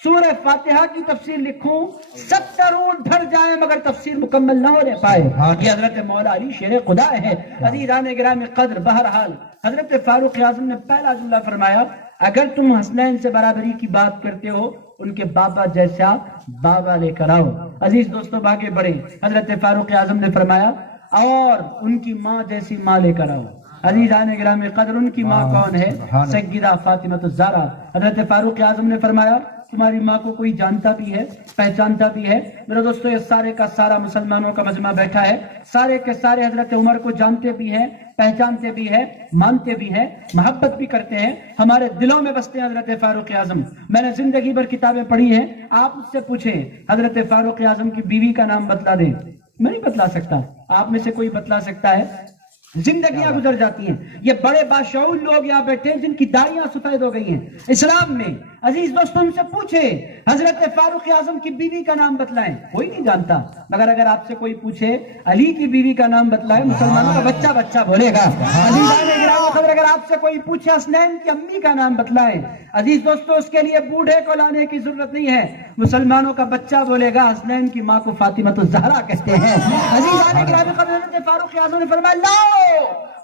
سورہ فاتحہ کی تفسیر لکھوں 70 اونٹ بھر جائیں مگر تفسیر مکمل نہ ہونے پائے۔ یہ حضرت مولا علی شعر خدا ہے۔ عزیزان گرامی قدر، بہرحال حضرت فاروق اعظم نے پہلا جملہ فرمایا، اگر تم حسنین سے برابری کی بات کرتے ہو ان کے بابا جیسا بابا لے کر آؤ۔ عزیز دوستوں آگے بڑھیں، حضرت فاروق اعظم نے فرمایا اور ان کی ماں جیسی ماں لے کر آؤ۔ عزیزان گرامی قدر، ان کی ماں کون ہے؟ سیدہ فاطمہ الزہرا۔ حضرت فاروق اعظم نے فرمایا تمہاری ماں کو کوئی جانتا بھی ہے، پہچانتا بھی ہے؟ میرے دوستو، یہ سارے کا سارا مسلمانوں کا مجمع بیٹھا ہے، سارے کے سارے حضرت عمر کو جانتے بھی ہیں، پہچانتے بھی ہیں، مانتے بھی ہیں، محبت بھی کرتے ہیں، ہمارے دلوں میں بستے ہیں حضرت فاروق اعظم۔ میں نے زندگی بھر کتابیں پڑھی ہیں، آپ مجھ سے پوچھیں حضرت فاروق اعظم کی بیوی کا نام بتلا دیں، میں نہیں بتلا سکتا، آپ میں سے کوئی بتلا سکتا ہے؟ زندگیاں گزر جاتی ہیں۔ یہ بڑے باشعور لوگ یہاں بیٹھے ہیں جن کی داڑیاں سفید ہو گئی ہیں اسلام میں۔ عزیز دوستوں ان سے پوچھے حضرت فاروق اعظم کی بیوی کا نام بتلائیں، کوئی نہیں جانتا، مگر اگر آپ سے کوئی پوچھے علی کی بیوی کا نام بتلائیں، مسلمانوں کا بچہ بچہ بولے گا۔ عزیزان گرامی قدر، اگر آپ سے کوئی پوچھے حسنین کی امی کا نام بتلائیں، عزیز دوستوں اس کے لیے بوڑھے کو لانے کی ضرورت نہیں ہے، مسلمانوں کا بچہ بولے گا حسنین کی ماں کو فاطمہ الزہرا کہتے ہیں۔ عزیزان گرامی قدر، حضرت فاروق اعظم نے فرمایا لاؤ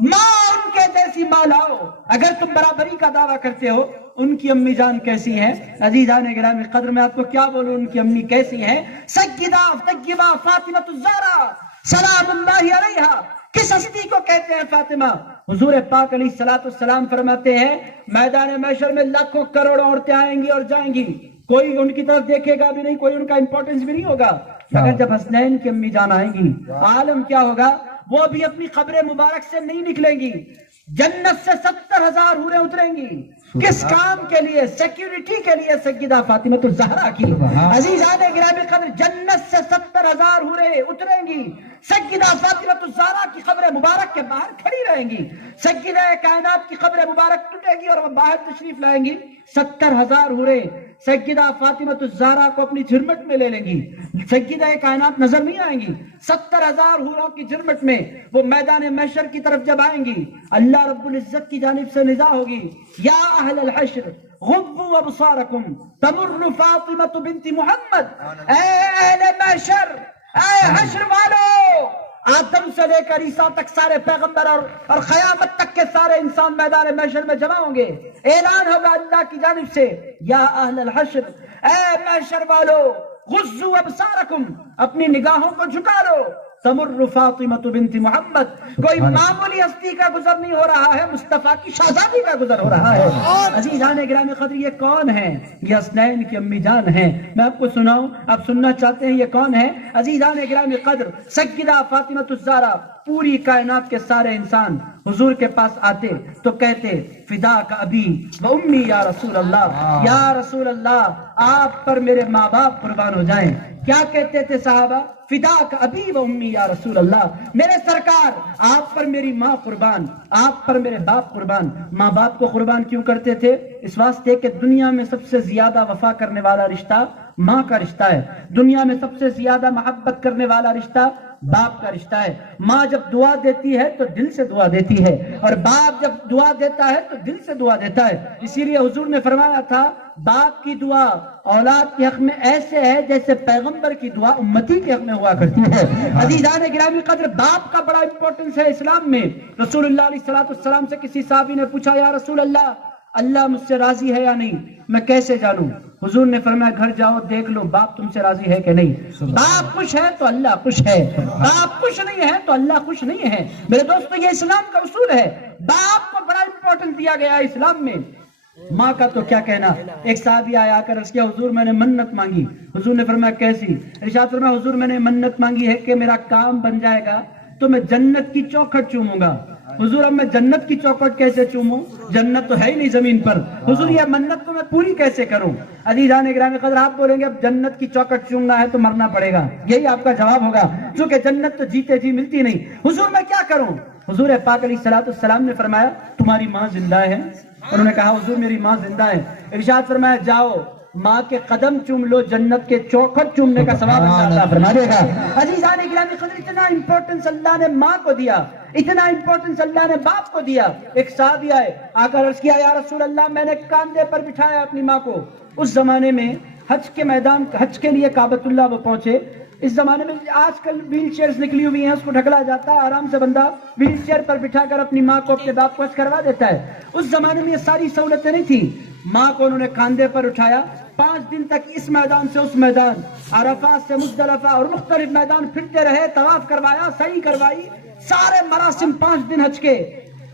ماں ان کے جیسی ماں لاؤ۔ اگر تم برابری کا دعویٰ کرتے ہو ان کی امی جان کیسی ہے؟ عزیزان گرامی قدر، میں آپ کو کیا بولوں ان کی امی کیسی ہے؟ سیدہ طیبہ فاطمہ الزہرا سلام اللہ علیہا۔ کس ہستی کو کہتے ہیں فاطمہ؟ حضور پاک علیہ الصلوۃ والسلام فرماتے ہیں میدان محشر میں لاکھوں کروڑوں عورتیں آئیں گی اور جائیں گی، کوئی ان کی طرف دیکھے گا بھی نہیں، کوئی ان کا امپورٹنس بھی نہیں ہوگا، مگر جب حسنین کی امی جان آئیں گی عالم کیا ہوگا؟ وہ بھی اپنی قبر مبارک سے نہیں نکلیں گی، جنت سے 70,000 حوریں اتریں گی۔ کس کام کے لیے؟ سیکیورٹی کے لیے سیدہ فاطمہ الزہرا کی۔ عزیزان گرامی قدر، جنت سے 70,000 حوریں اتریں گی، سیدہ فاطمہ الزہرا کی قبر مبارک کے باہر کھڑی رہیں گی، سیدہ کائنات کی قبر مبارک ٹوٹے گی اور وہ باہر تشریف لائیں گی، 70,000 حوریں سیدہ فاطمہ الزہرا کو اپنی جھرمٹ میں لے لیں گی، سیدہ کائنات نظر نہیں آئیں گی، 70,000 حوروں کی جھرمٹ میں وہ میدان محشر کی طرف جب آئیں گی، اللہ رب العزت کی جانب سے ندا ہوگی، یا اہل الحشر غضوا ابصارکم تمر فاطمہ بنت محمد۔ اے اہل محشر، اے حشر والو، آدم سے لے کر عیسیٰ تک سارے پیغمبر اور قیامت تک کے سارے انسان میدان محشر میں جمع ہوں گے، اعلان ہوگا اللہ کی جانب سے یا اہل الحشر، اے محشر والو غضوا ابصارکم، اپنی نگاہوں کو جھکا لو، تمر فاطمہ بنت محمد، کوئی معمولی ہستی کا گزر نہیں ہو رہا ہے، مصطفیٰ کی شہزادی کا گزر ہو رہا ہے۔ عزیزان گرامی قدر، یہ کون ہے؟ یہ حسنین کی امی جان ہیں۔ میں آپ کو سناؤں، آپ سننا چاہتے ہیں یہ کون ہے؟ عزیزان گرامی قدر، سیدہ فاطمہ الزہرا، پوری کائنات کے سارے انسان حضور کے پاس آتے تو کہتے فداک ابی و امی یا رسول اللہ، یا رسول اللہ آپ پر میرے ماں باپ قربان ہو جائیں۔ کیا کہتے تھے صحابہ؟ فداک ابی و امی یا رسول اللہ، میرے سرکار آپ پر میری ماں قربان، آپ پر میرے باپ قربان۔ ماں باپ کو قربان کیوں کرتے تھے؟ اس واسطے کہ دنیا میں سب سے زیادہ وفا کرنے والا رشتہ ماں کا رشتہ ہے، دنیا میں سب سے زیادہ محبت کرنے والا رشتہ باپ کا رشتہ ہے۔ ماں جب دعا دیتی ہے تو دل سے دعا دیتی ہے، اور باپ جب دعا دیتا ہے تو دل سے دعا دیتا ہے۔ اسی لیے حضور نے فرمایا تھا باپ کی دعا اولاد کے حق میں ایسے ہے جیسے پیغمبر کی دعا امتی کے حق میں ہوا کرتی ہے۔ عزیزان گرامی قدر، باپ کا بڑا امپورٹنس ہے اسلام میں۔ رسول اللہ علیہ الصلوۃ والسلام سے کسی صحابی نے پوچھا یا رسول اللہ، اللہ مجھ سے راضی ہے یا نہیں، میں کیسے جانوں؟ حضور نے فرمایا گھر جاؤ دیکھ لو باپ تم سے راضی ہے کہ نہیں۔ باپ خوش ہے تو اللہ خوش ہے، باپ خوش نہیں ہے تو اللہ خوش نہیں ہے۔ میرے دوستو، یہ اسلام کا اصول ہے، باپ کو بڑا امپورٹنس دیا گیا ہے اسلام میں۔ ماں کا تو کیا کہنا۔ ایک صحابی آیا کر اس کے حضور میں نے منت مانگی، حضور نے فرمایا کیسی؟ ارشاد فرمایا حضور میں نے منت مانگی ہے کہ میرا کام بن جائے گا تو میں جنت کی چوکھٹ چوموں گا۔ حضور اب میں جنت کی چوکھٹ کیسے چوموں؟ جنت تو ہے ہی نہیں زمین پر، حضور یہ منت کو میں پوری کیسے کروں؟ عزیزان گرامی قدر، آپ بولیں گے اب جنت کی چوکھٹ چومنا ہے تو مرنا پڑے گا، یہی آپ کا جواب ہوگا، چونکہ جنت تو جیتے جی ملتی نہیں۔ حضور میں کیا کروں؟ حضور پاک علیہ الصلوۃ والسلام نے فرمایا تمہاری ماں زندہ ہے؟ انہوں نے کہا حضور میری ماں زندہ ہے۔ ارشاد فرمایا جاؤ ماں کے قدم چوم لو، جنت کے چوکھٹ چومنے کا ثواب اللہ عطا فرما دے گا۔ عزیزان گرامی قدر، اتنا امپورٹنس اللہ نے ماں کو دیا، اتنا امپورٹنس اللہ نے باپ کو دیا۔ ایک صحابی آئے، آ کر عرض کیا یا رسول اللہ میں نے کاندھے پر بٹھایا اپنی ماں کو۔ اس زمانے میں حج کے میدان، حج کے لیے کعبۃ اللہ وہ پہنچے۔ اس زمانے میں آج کل ویل چیئرز نکلی ہوئی ہیں، اس کو ڈھکلا جاتا ہے، آرام سے بندہ ویل چیئر پر بٹھا کر اپنی ماں کو، اپنے باپ کو حج کروا دیتا ہے۔ اس زمانے میں یہ ساری سہولتیں نہیں تھی۔ ماں کو انہوں نے کاندھے پر اٹھایا، 5 دن تک اس میدان سے اس میدان، عرفات سے مزدلفہ اور مختلف میدان پھرتے رہے، طواف کروایا، سعی کروائی، سارے مراسم 5 دن حج کے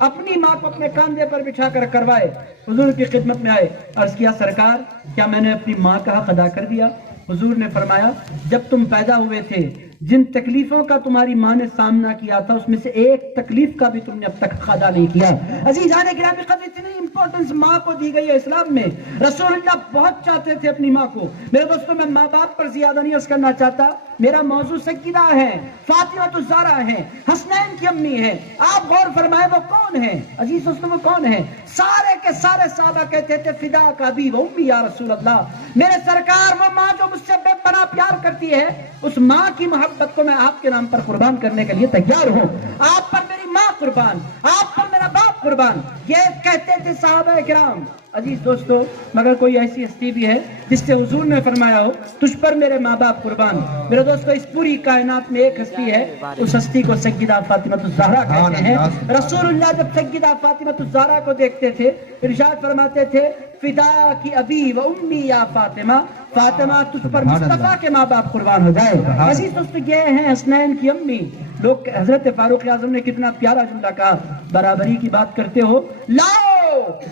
اپنی ماں کو اپنے کاندھے پر بٹھا کر کروائے۔ حضور کی خدمت میں آئے، عرض کیا سرکار کیا میں نے اپنی ماں کا حق ادا کر دیا؟ حضور نے فرمایا جب تم پیدا ہوئے تھے جن تکلیفوں کا تمہاری ماں نے سامنا کیا تھا اس میں سے ایک تکلیف کا بھی تم نے اب تک ادا نہیں کیا۔ عزیزان گرامی قدر، اتنی امپورٹنس ماں کو دی گئی ہے اسلام میں۔ رسول اللہ بہت چاہتے تھے اپنی ماں کو۔ میرے دوستوں، میں ماں باپ پر زیادہ نہیں عرض کرنا چاہتا، میرا موضوع سیدہ ہے، فاطمہ الزہرا ہے، حسنین کی امی ہے۔ آپ غور فرمائے وہ کون ہے؟ عزیز دوستوں، وہ کون ہے؟ سارے کے سارے صحابہ کہتے تھے فدا کا ابی و امی یا رسول اللہ، میرے سرکار وہ ماں جو مجھ سے بے پناہ پیار کرتی ہے، اس ماں کی محبت کو میں آپ کے نام پر قربان کرنے کے لیے تیار ہوں۔ آپ پر میری ماں قربان، آپ پر میرا باپ قربان، یہ کہتے تھے صحابہ کرام۔ عزیز دوستو، مگر کوئی ایسی ہستی بھی ہے جس سے حضور نے فرمایا ہو تجھ پر میرے ماں باپ قربان؟ میرے دوستو، اس پوری کائنات میں ایک ہستی ہے، اس ہستی کو سیدہ فاطمہ الزہرا کہتے ہیں۔ رسول اللہ جب سیدہ فاطمہ الزہرا کو دیکھتے تھے ارشاد فرماتے تھے فدا کی ابی و امی یا فاطمہ، فاطمہ تجھ پر مصطفیٰ کے ماں باپ قربان ہو جائے۔ عزیز دوستو، یہ ہیں حسنین کی امی۔ لوگ حضرت فاروق اعظم نے کتنا پیارا جملہ کہا، برابری کی بات کرتے ہو، لاؤ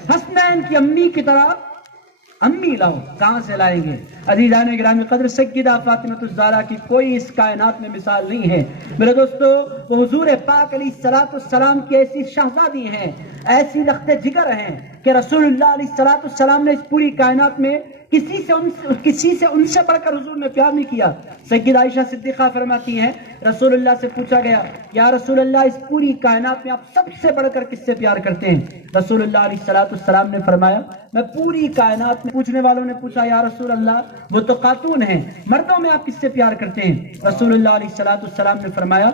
حسنین کی امی کی طرح امی لاؤ۔ کہاں سے لائیں گے؟ عزیزان گرامی قدر، سیدہ فاطمہ الزہرا کی کوئی اس کائنات میں مثال نہیں ہے۔ میرے دوستو، وہ حضور پاک علیہ الصلوۃ والسلام کی ایسی شہزادی ہیں، ایسی لخت جگر ہیں کہ رسول اللہ علیہ الصلوۃ والسلام نے اس پوری کائنات میں کسی سے ان سے بڑھ کر حضور نے پیار نہیں کیا۔ سیدہ عائشہ صدیقہ فرماتی ہیں رسول اللہ سے پوچھا گیا یا رسول اللہ اس پوری کائنات میں آپ سب سے بڑھ کر کس سے پیار کرتے ہیں؟ رسول اللہ علیہ الصلوۃ والسلام نے فرمایا میں پوری کائنات میں۔ پوچھنے والوں نے پوچھا یا رسول اللہ وہ تو خاتون ہیں، مردوں میں آپ کس سے پیار کرتے ہیں؟ رسول اللہ علیہ الصلوۃ والسلام نے فرمایا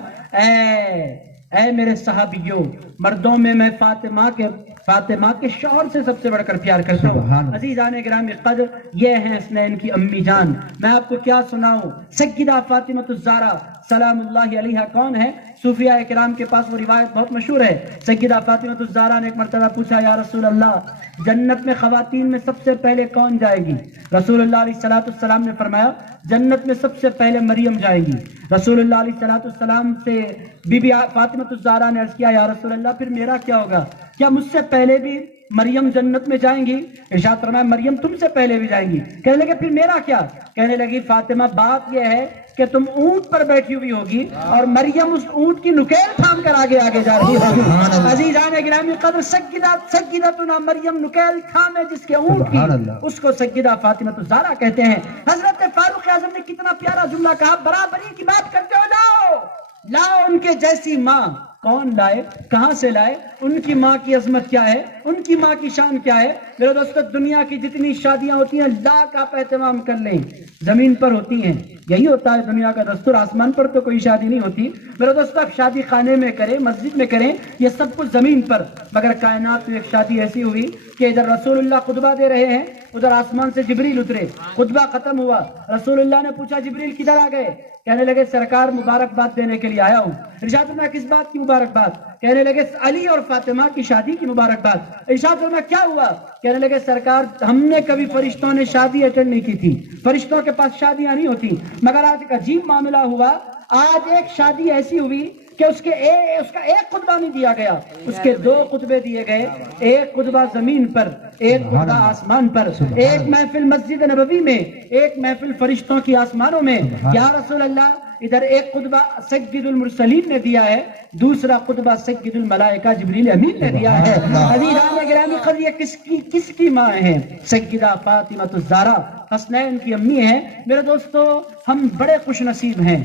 اے میرے صحابیوں، مردوں میں میں فاطمہ کے شوہر سے سب سے بڑھ کر پیار کرتا ہوں۔ عزیزان گرامی قدر، یہ ہیں حسنین کی امی جان۔ میں آپ کو کیا سناؤں؟ سیدہ فاطمہ الزہرا سلام اللہ علیہا کون ہے؟ صوفیاء کرام کے پاس وہ روایت بہت مشہور ہے۔ سیدہ فاطمہ الزہرا نے ایک مرتبہ پوچھا یا رسول اللہ جنت میں خواتین میں سب سے پہلے کون جائے گی؟ رسول اللہ علیہ الصلوۃ والسلام نے فرمایا جنت میں سب سے پہلے مریم جائے گی۔ رسول اللہ علیہ الصلوۃ والسلام سے بی بی فاطمہ الزہرا نے عرض کیا یا رسول اللہ پھر میرا کیا ہوگا؟ کیا مجھ سے پہلے بھی مریم جنت میں جائیں گی؟ ارشاد فرمایا مریم تم سے پہلے بھی جائیں گی۔ کہنے لگے پھر میرا کیا؟ کہنے لگی فاطمہ بات یہ ہے کہ تم اونٹ پر بیٹھی ہوئی ہوگی اور مریم اس اونٹ کی نکیل تھام کر آگے آگے جا رہی ہوگی۔ عزیزان گرامی قدر، سیدتنا مریم نکیل تھامے جس کے اونٹ کی، اس کو سیدہ فاطمہ الزہرا کہتے ہیں۔ حضرت فاروق اعظم نے کتنا پیارا جملہ کہا، برابری کی بات کرتے ہو، لاؤ ان کے جیسی ماں۔ کون لائے؟ کہاں سے لائے؟ ان کی ماں کی عظمت کیا ہے؟ ان کی ماں کی شان کیا ہے؟ میرے دوستو، دنیا کی جتنی شادیاں ہوتی ہیں لاکھ آپ اہتمام کر لیں، زمین پر ہوتی ہیں۔ یہی ہوتا ہے دنیا کا دستور، آسمان پر تو کوئی شادی نہیں ہوتی۔ میرے دوستو، آپ شادی خانے میں کریں، مسجد میں کریں، یہ سب کچھ زمین پر، مگر کائنات میں ایک شادی ایسی ہوئی کہ ادھر رسول اللہ خطبہ دے رہے ہیں، ادھر آسمان سے جبریل اترے، خطبہ ختم ہوا، رسول اللہ نے پوچھا جبریل کدھر آ گئے؟ کہنے لگے سرکار مبارکباد دینے کے لیے آیا ہوں۔ ارشاد فرمایا کس بات کی مبارکباد؟ کہنے لگے علی اور فاطمہ کی شادی کی مبارکباد۔ ارشاد فرمایا کیا ہوا؟ کہنے لگے سرکار ہم نے کبھی فرشتوں نے شادی اٹینڈ نہیں کی تھی، فرشتوں کے پاس شادیاں نہیں ہوتی، مگر آج ایک عجیب معاملہ ہوا، آج ایک شادی ایسی ہوئی کہ اس کا ایک خطبہ نہیں دیا گیا، اس کے 2 خطبے دیے گئے، ایک خطبہ زمین پر، ایک خطبہ آسمان پر، ایک محفل مسجد نبوی میں، ایک محفل فرشتوں کی آسمانوں میں۔ یا رسول اللہ ادھر ایک خطبہ سید المرسلین نے دیا ہے، دوسرا خطبہ سید الملائکہ جبریل امین نے دیا ہے۔ عزیزان گرامی قدر، یہ کس کی ماں ہیں؟ سیدہ فاطمہ الزہرا حسنین کی امی ہیں۔ میرے دوستو، ہم بڑے خوش نصیب ہیں،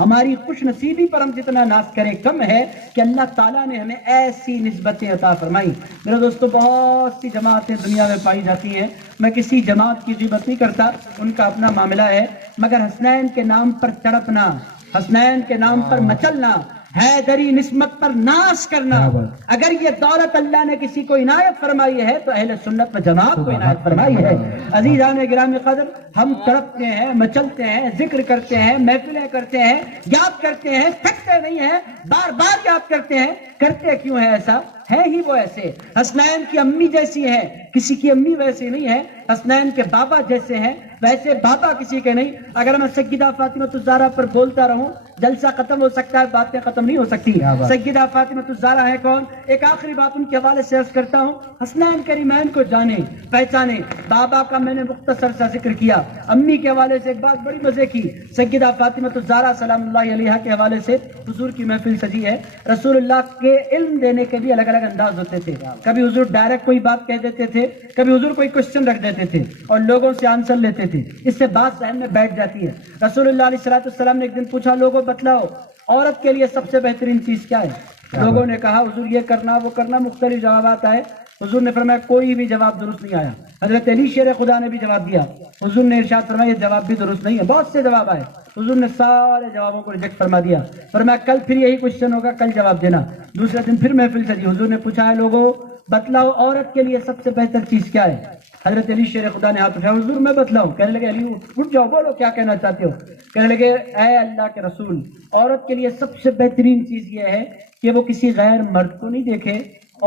ہماری خوش نصیبی پر ہم جتنا ناز کریں کم ہے کہ اللہ تعالیٰ نے ہمیں ایسی نسبتیں عطا فرمائی۔ میرے دوستو، بہت سی جماعتیں دنیا میں پائی جاتی ہیں، میں کسی جماعت کی غیبت نہیں کرتا، ان کا اپنا معاملہ ہے، مگر حسنین کے نام پر تڑپنا، حسنین کے نام پر مچلنا، حیدری نسبت پر ناز کرنا، اگر یہ دولت اللہ نے کسی کو عنایت فرمائی ہے تو اہل سنت و جماعت کو عنایت فرمائی ہے۔ عزیزان گرامی قدر، ہم تڑپتے ہیں، مچلتے ہیں، ذکر کرتے ہیں، محفلیں کرتے ہیں، یاد کرتے ہیں، تھکتے نہیں ہیں، بار بار یاد کرتے ہیں، کرتے کیوں ہے ایسا؟ ہے ہی وہ ایسے۔ حسنین کی امی جیسی ہے، کسی کی امی ویسی نہیں ہے، حسنین کے بابا جیسے ہیں ویسے بابا کسی کے نہیں۔ اگر میں سیدہ فاطمہ الزہرا پر بولتا رہوں جلسہ ختم ہو سکتا ہے، باتیں ختم نہیں ہو سکتی۔ سیدہ فاطمہ الزہرا ہے کون؟ ایک آخری بات ان کے حوالے سے عرض کرتا ہوں، حسنین کریمین کو جانے پہچانے۔ بابا کا میں نے مختصر سا ذکر کیا، امی کے حوالے سے ایک بات بڑی مزے کی، سیدہ فاطمہ الزہرا سلام اللہ علیہا کے حوالے سے حضور کی محفل سجی ہے۔ رسول اللہ کے علم دینے کے بھی الگ الگ انداز ہوتے تھے، کبھی حضور ڈائریکٹ کوئی بات کہہ دیتے تھے، کبھی حضور کوئی کوشچن رکھ دیتے تھے اور لوگوں سے آنسر لیتے تھے، اس سے بات ذہن میں بیٹھ جاتی ہے۔ رسول اللہ علیہ السلام نے ایک دن پوچھا، لوگوں بتلاؤ عورت کے لیے سب سے بہترین چیز کیا ہے؟ لوگوں نے کہا حضور یہ کرنا وہ کرنا، مختلف جوابات آئے۔ حضور نے فرمایا کوئی بھی جواب درست نہیں آیا۔ حضرت علی شیر خدا نے بھی جواب دیا، حضور نے ارشاد فرمایا یہ جواب بھی درست نہیں ہے۔ بہت سے جواب آئے، حضور نے سارے جوابوں کو ریجیکٹ فرما دیا، فرمایا کل پھر یہی کوشچن ہوگا، کل جواب دینا۔ دوسرے دن پھر محفل سجی، حضور نے پوچھا ہے لوگوں بتلاؤ عورت کے لیے سب سے بہتر چیز کیا ہے؟ حضرت علی شیر خدا نے ہاتھ اٹھایا، حضور میں بتلاؤں؟ کہنے لگے علی اٹھ جاؤ، بولو کیا کہنا چاہتے ہو؟ کہنے لگے اے اللہ کے رسول، عورت کے لیے سب سے بہترین چیز یہ ہے کہ وہ کسی غیر مرد کو نہیں دیکھے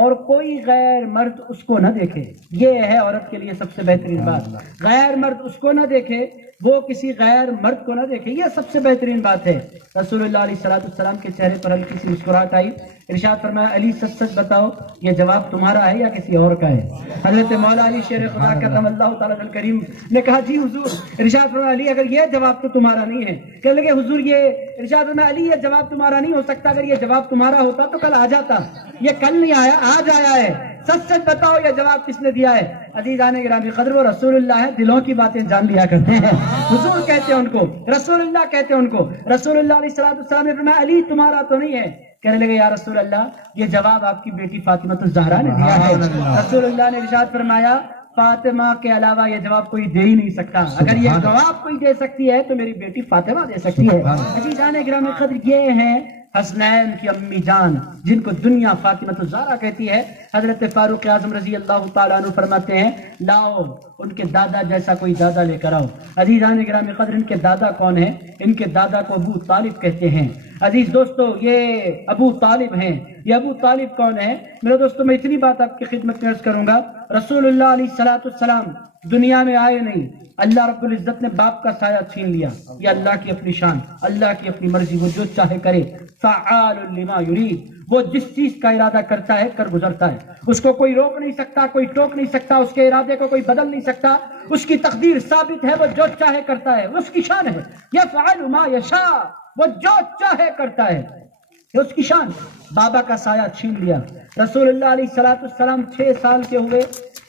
اور کوئی غیر مرد اس کو نہ دیکھے، یہ ہے عورت کے لیے سب سے بہترین بات۔ غیر مرد اس کو نہ دیکھے، وہ کسی غیر مرد کو نہ دیکھے، یہ سب سے بہترین بات ہے۔ رسول اللہ علیہ السلام کے چہرے پر ہلکی سی مسکراہٹ آئی، ارشاد فرمایا علی سچ سچ بتاؤ یہ جواب تمہارا ہے یا کسی اور کا ہے؟ حضرت مولا علی شیر خدا کرم اللہ تعالیٰ الکریم نے کہا جی حضور۔ ارشاد فرمایا علی اگر یہ جواب تو تمہارا نہیں ہے؟ کہنے لگے حضور یہ، ارشاد فرمایا علی یہ جواب تمہارا نہیں ہو سکتا، اگر یہ جواب تمہارا ہوتا تو کل آ جاتا، یہ کل نہیں آیا آج آیا ہے، سچ سچ بتاؤ یہ جواب کس نے دیا ہے؟ عزیزان گرامی قدر، وہ رسول اللہ ہے، دلوں کی باتیں جان لیا کرتے ہیں، حضور کہتے ہیں ان کو، رسول اللہ کہتے ہیں ان کو۔ رسول اللہ علیہ السلام نے فرمایا علی تمہارا تو نہیں ہے؟ کہنے لگے یا رسول اللہ یہ جواب آپ کی بیٹی فاطمہ الزہرا نے دیا ہے۔ رسول اللہ نے ارشاد فرمایا فاطمہ کے علاوہ یہ جواب کوئی دے ہی نہیں سکتا، اگر یہ جواب کوئی دے سکتی ہے تو میری بیٹی فاطمہ دے سکتی ہے۔ عزیزان گرامی قدر، یہ ہیں حسنین کی امی جان جن کو دنیا فاطمہ الزہرا کہتی ہے۔ حضرت فاروق اعظم رضی اللہ تعالیٰ عنہ فرماتے ہیں لاؤ ان کے دادا جیسا کوئی دادا لے کر آؤ۔ عزیزان گرامی قدر، ان کے دادا کون ہیں؟ ان کے دادا کو ابو طالب کہتے ہیں۔ عزیز دوستو یہ ابو طالب ہیں۔ یہ ابو طالب کون ہے؟ میرے دوستو میں اتنی بات آپ کی خدمت میں عرض کروں گا، رسول اللہ علیہ السلام دنیا میں آئے نہیں، اللہ رب العزت نے باپ کا سایہ چھین لیا، یہ اللہ کی اپنی شان، اللہ کی اپنی مرضی، وہ جو چاہے کرے، فعال لما یرید، وہ جس چیز کا ارادہ کرتا ہے کر گزرتا ہے، اس کو کوئی روک نہیں سکتا، کوئی ٹوک نہیں سکتا، اس کے ارادے کو کوئی بدل نہیں سکتا، اس کی تقدیر ثابت ہے، وہ جو چاہے کرتا ہے، اس کی شان ہے، یفعل ما یشاء، وہ جو چاہے کرتا ہے، یہ اس کی شان۔ بابا کا سایہ چھین لیا، رسول اللہ علیہ السلام 6 سال کے ہوئے،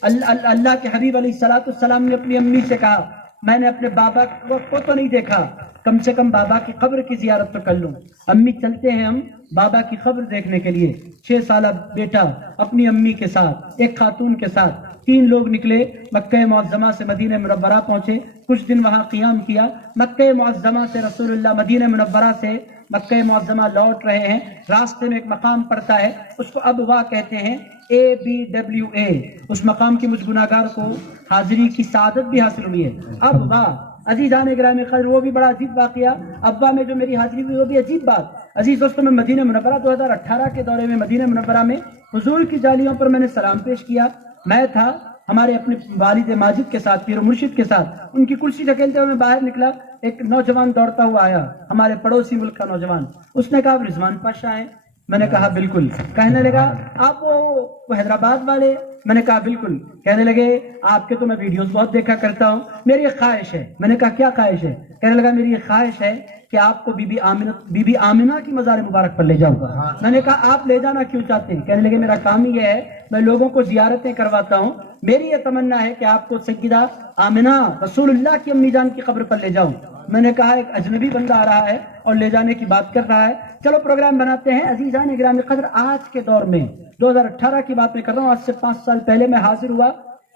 اللہ کے حبیب علیہ السلام نے اپنی امی سے کہا میں نے اپنے بابا کو تو نہیں دیکھا، کم سے کم بابا کی قبر کی زیارت تو کر لوں۔ امی چلتے ہیں ہم بابا کی قبر دیکھنے کے لیے۔ 6 سالہ بیٹا اپنی امی کے ساتھ، ایک خاتون کے ساتھ، 3 لوگ نکلے، مکہ معظمہ سے مدینہ منورہ پہنچے، کچھ دن وہاں قیام کیا، مکہ معظمہ سے رسول اللہ مدینہ منورہ سے مکہ معظمہ لوٹ رہے ہیں، راستے میں ایک مقام پڑتا ہے، اس کو ابوا کہتے ہیں، ABWA، اس مقام کی مجھ گناہگار کو حاضری کی سعادت بھی حاصل ہوئی ہے، ابوا۔ عزیزان گرامی قدر، وہ بھی بڑا عجیب واقعہ، ابوا میں جو میری حاضری ہوئی وہ بھی عجیب بات۔ عزیز دوستوں، میں مدینہ منورہ 2018 کے دورے میں مدینہ منورہ میں حضور کی جالیوں پر میں نے سلام پیش کیا، میں تھا ہمارے اپنے والد ماجد کے ساتھ، پیر و مرشد کے ساتھ، ان کی کرسی دھکیلتے ہوئے میں باہر نکلا، ایک نوجوان دوڑتا ہوا آیا، ہمارے پڑوسی ملک کا نوجوان، اس نے کہا رضوان پاشا ہیں؟ میں نے کہا بالکل۔ کہنے لگا آپ وہ حیدرآباد والے؟ میں نے کہا بالکل۔ کہنے لگے آپ کے تو میں ویڈیوز بہت دیکھا کرتا ہوں، میری ایک خواہش ہے۔ میں نے کہا کیا خواہش ہے؟ کہنے لگا میری ایک خواہش ہے کہ آپ کو بی بی آمنہ کی مزار مبارک پر لے جاؤں گا۔ میں نے کہا آپ لے جانا کیوں چاہتے ہیں؟ کہنے لگے میرا کام یہ ہے میں لوگوں کو زیارتیں کرواتا ہوں، میری یہ تمنا ہے کہ آپ کو سیدہ آمنہ رسول اللہ کی امی جان کی قبر پر لے جاؤں۔ میں نے کہا ایک اجنبی بندہ آ رہا ہے اور لے جانے کی بات کر رہا ہے، چلو پروگرام بناتے ہیں۔ عزیزان گرامی قدر، آج کے دور میں 2018 کی بات میں کر رہا ہوں، آج سے 5 سال پہلے میں حاضر ہوا،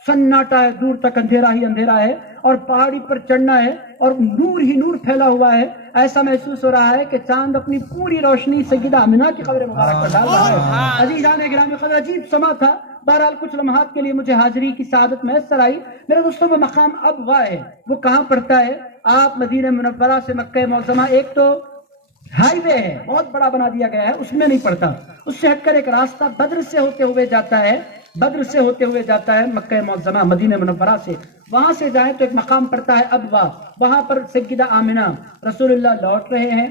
سناٹا ہے، دور تک اندھیرا ہی اندھیرا ہے اور پہاڑی پر چڑھنا ہے اور نور ہی نور پھیلا ہوا ہے، ایسا محسوس ہو رہا ہے کہ چاند اپنی پوری روشنی سیدہ آمنہ کی قبر مبارک پر ڈال رہا ہے۔ عزیزان گرامی قدر، عجیب سما تھا، بہرحال کچھ لمحات کے لیے مجھے حاضری کی سعادت میسر آئی۔ میرے دوستوں، وہ مقام ابوا ہے، وہ کہاں پڑتا ہے؟ آپ مدینہ منورہ سے مکہ معظمہ، ایک تو ہائی وے ہے بہت بڑا بنا دیا گیا ہے، اس میں نہیں پڑتا، اس سے ہٹ کر ایک راستہ بدر سے ہوتے ہوئے جاتا ہے، بدر سے ہوتے ہوئے جاتا ہے مکہ معظمہ مدینہ منورہ سے، وہاں سے جائیں تو ایک مقام پڑتا ہے ابوا، وہاں پر سیدہ آمنہ رسول اللہ لوٹ رہے ہیں،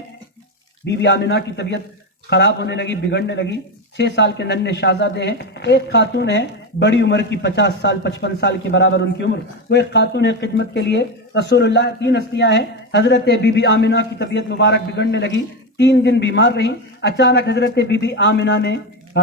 بی بی آمنہ کی طبیعت خراب ہونے لگی، بگڑنے لگی، 6 سال کے ننھے شہزادے ہیں، ایک خاتون ہے بڑی عمر کی، 50 سال 55 سال کے برابر ان کی عمر، وہ ایک خاتون ہے خدمت کے لیے رسول اللہ، 3 ہستیاں ہیں۔ حضرت بی بی آمنہ کی طبیعت مبارک بگڑنے لگی، 3 دن بیمار رہی، اچانک حضرت بی بی آمنہ نے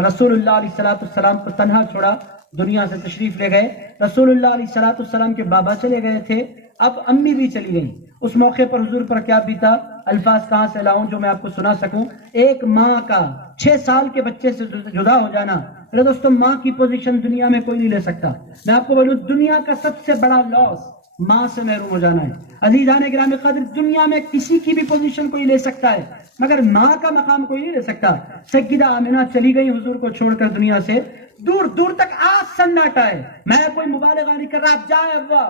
رسول اللہ علیہ السلام کو تنہا چھوڑا، دنیا سے تشریف لے گئے۔ رسول اللہ علیہ السلام کے بابا چلے گئے تھے، اب امی بھی چلی گئیں۔ اس موقع پر حضور پر کیا بیتا، الفاظ کہاں سے لاؤں جو میں آپ کو سنا سکوں۔ ایک ماں کا 6 سال کے بچے سے جدا ہو جانا، میرے دوستوں ماں کی پوزیشن دنیا میں کوئی نہیں لے سکتا۔ میں آپ کو بولوں دنیا کا سب سے بڑا لاس ماں سے محروم ہو جانا ہے۔ عزیزان گرامی قدر، دنیا میں کسی کی بھی پوزیشن کوئی لے سکتا ہے مگر ماں کا مقام کوئی نہیں لے سکتا۔ سیدہ آمنہ چلی گئی حضور کو چھوڑ کر دنیا سے، دور دور تک آج سناٹا ہے، میں کوئی مبالغہ نہیں کر رہا، آپ جائیں ابوا،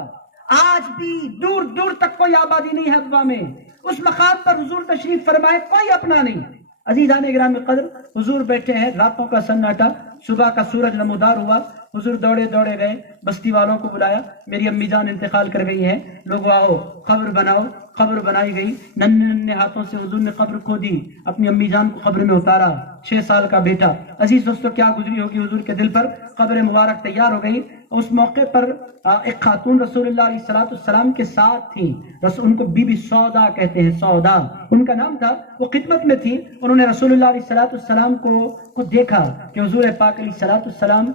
آج بھی دور دور تک کوئی آبادی نہیں ہے ابوا میں، اس مقام پر حضور تشریف فرمائے، کوئی اپنا نہیں۔ عزیزان گرامی قدر، حضور بیٹھے ہیں، راتوں کا سناٹا، صبح کا سورج نمودار ہوا، حضور دوڑے دوڑے گئے، بستی والوں کو بلایا، میری امی جان انتقال کر گئی ہیں، لوگ آؤ قبر بناؤ، قبر بنائی گئی، ننھے ننھے ہاتھوں سے حضور نے قبر کھودی، اپنی امی جان کو قبر میں اتارا، 6 سال کا بیٹا۔ عزیز دوستو، کیا گزری ہوگی حضور کے دل پر، قبر مبارک تیار ہو گئی۔ اس موقع پر ایک خاتون رسول اللہ علیہ السلام کے ساتھ تھی، ان کو بی بی سودا کہتے ہیں، سودا ان کا نام تھا، وہ خدمت میں تھی، انہوں نے رسول اللہ علیہ السلام کو دیکھا کہ حضور پاک علیہ السلام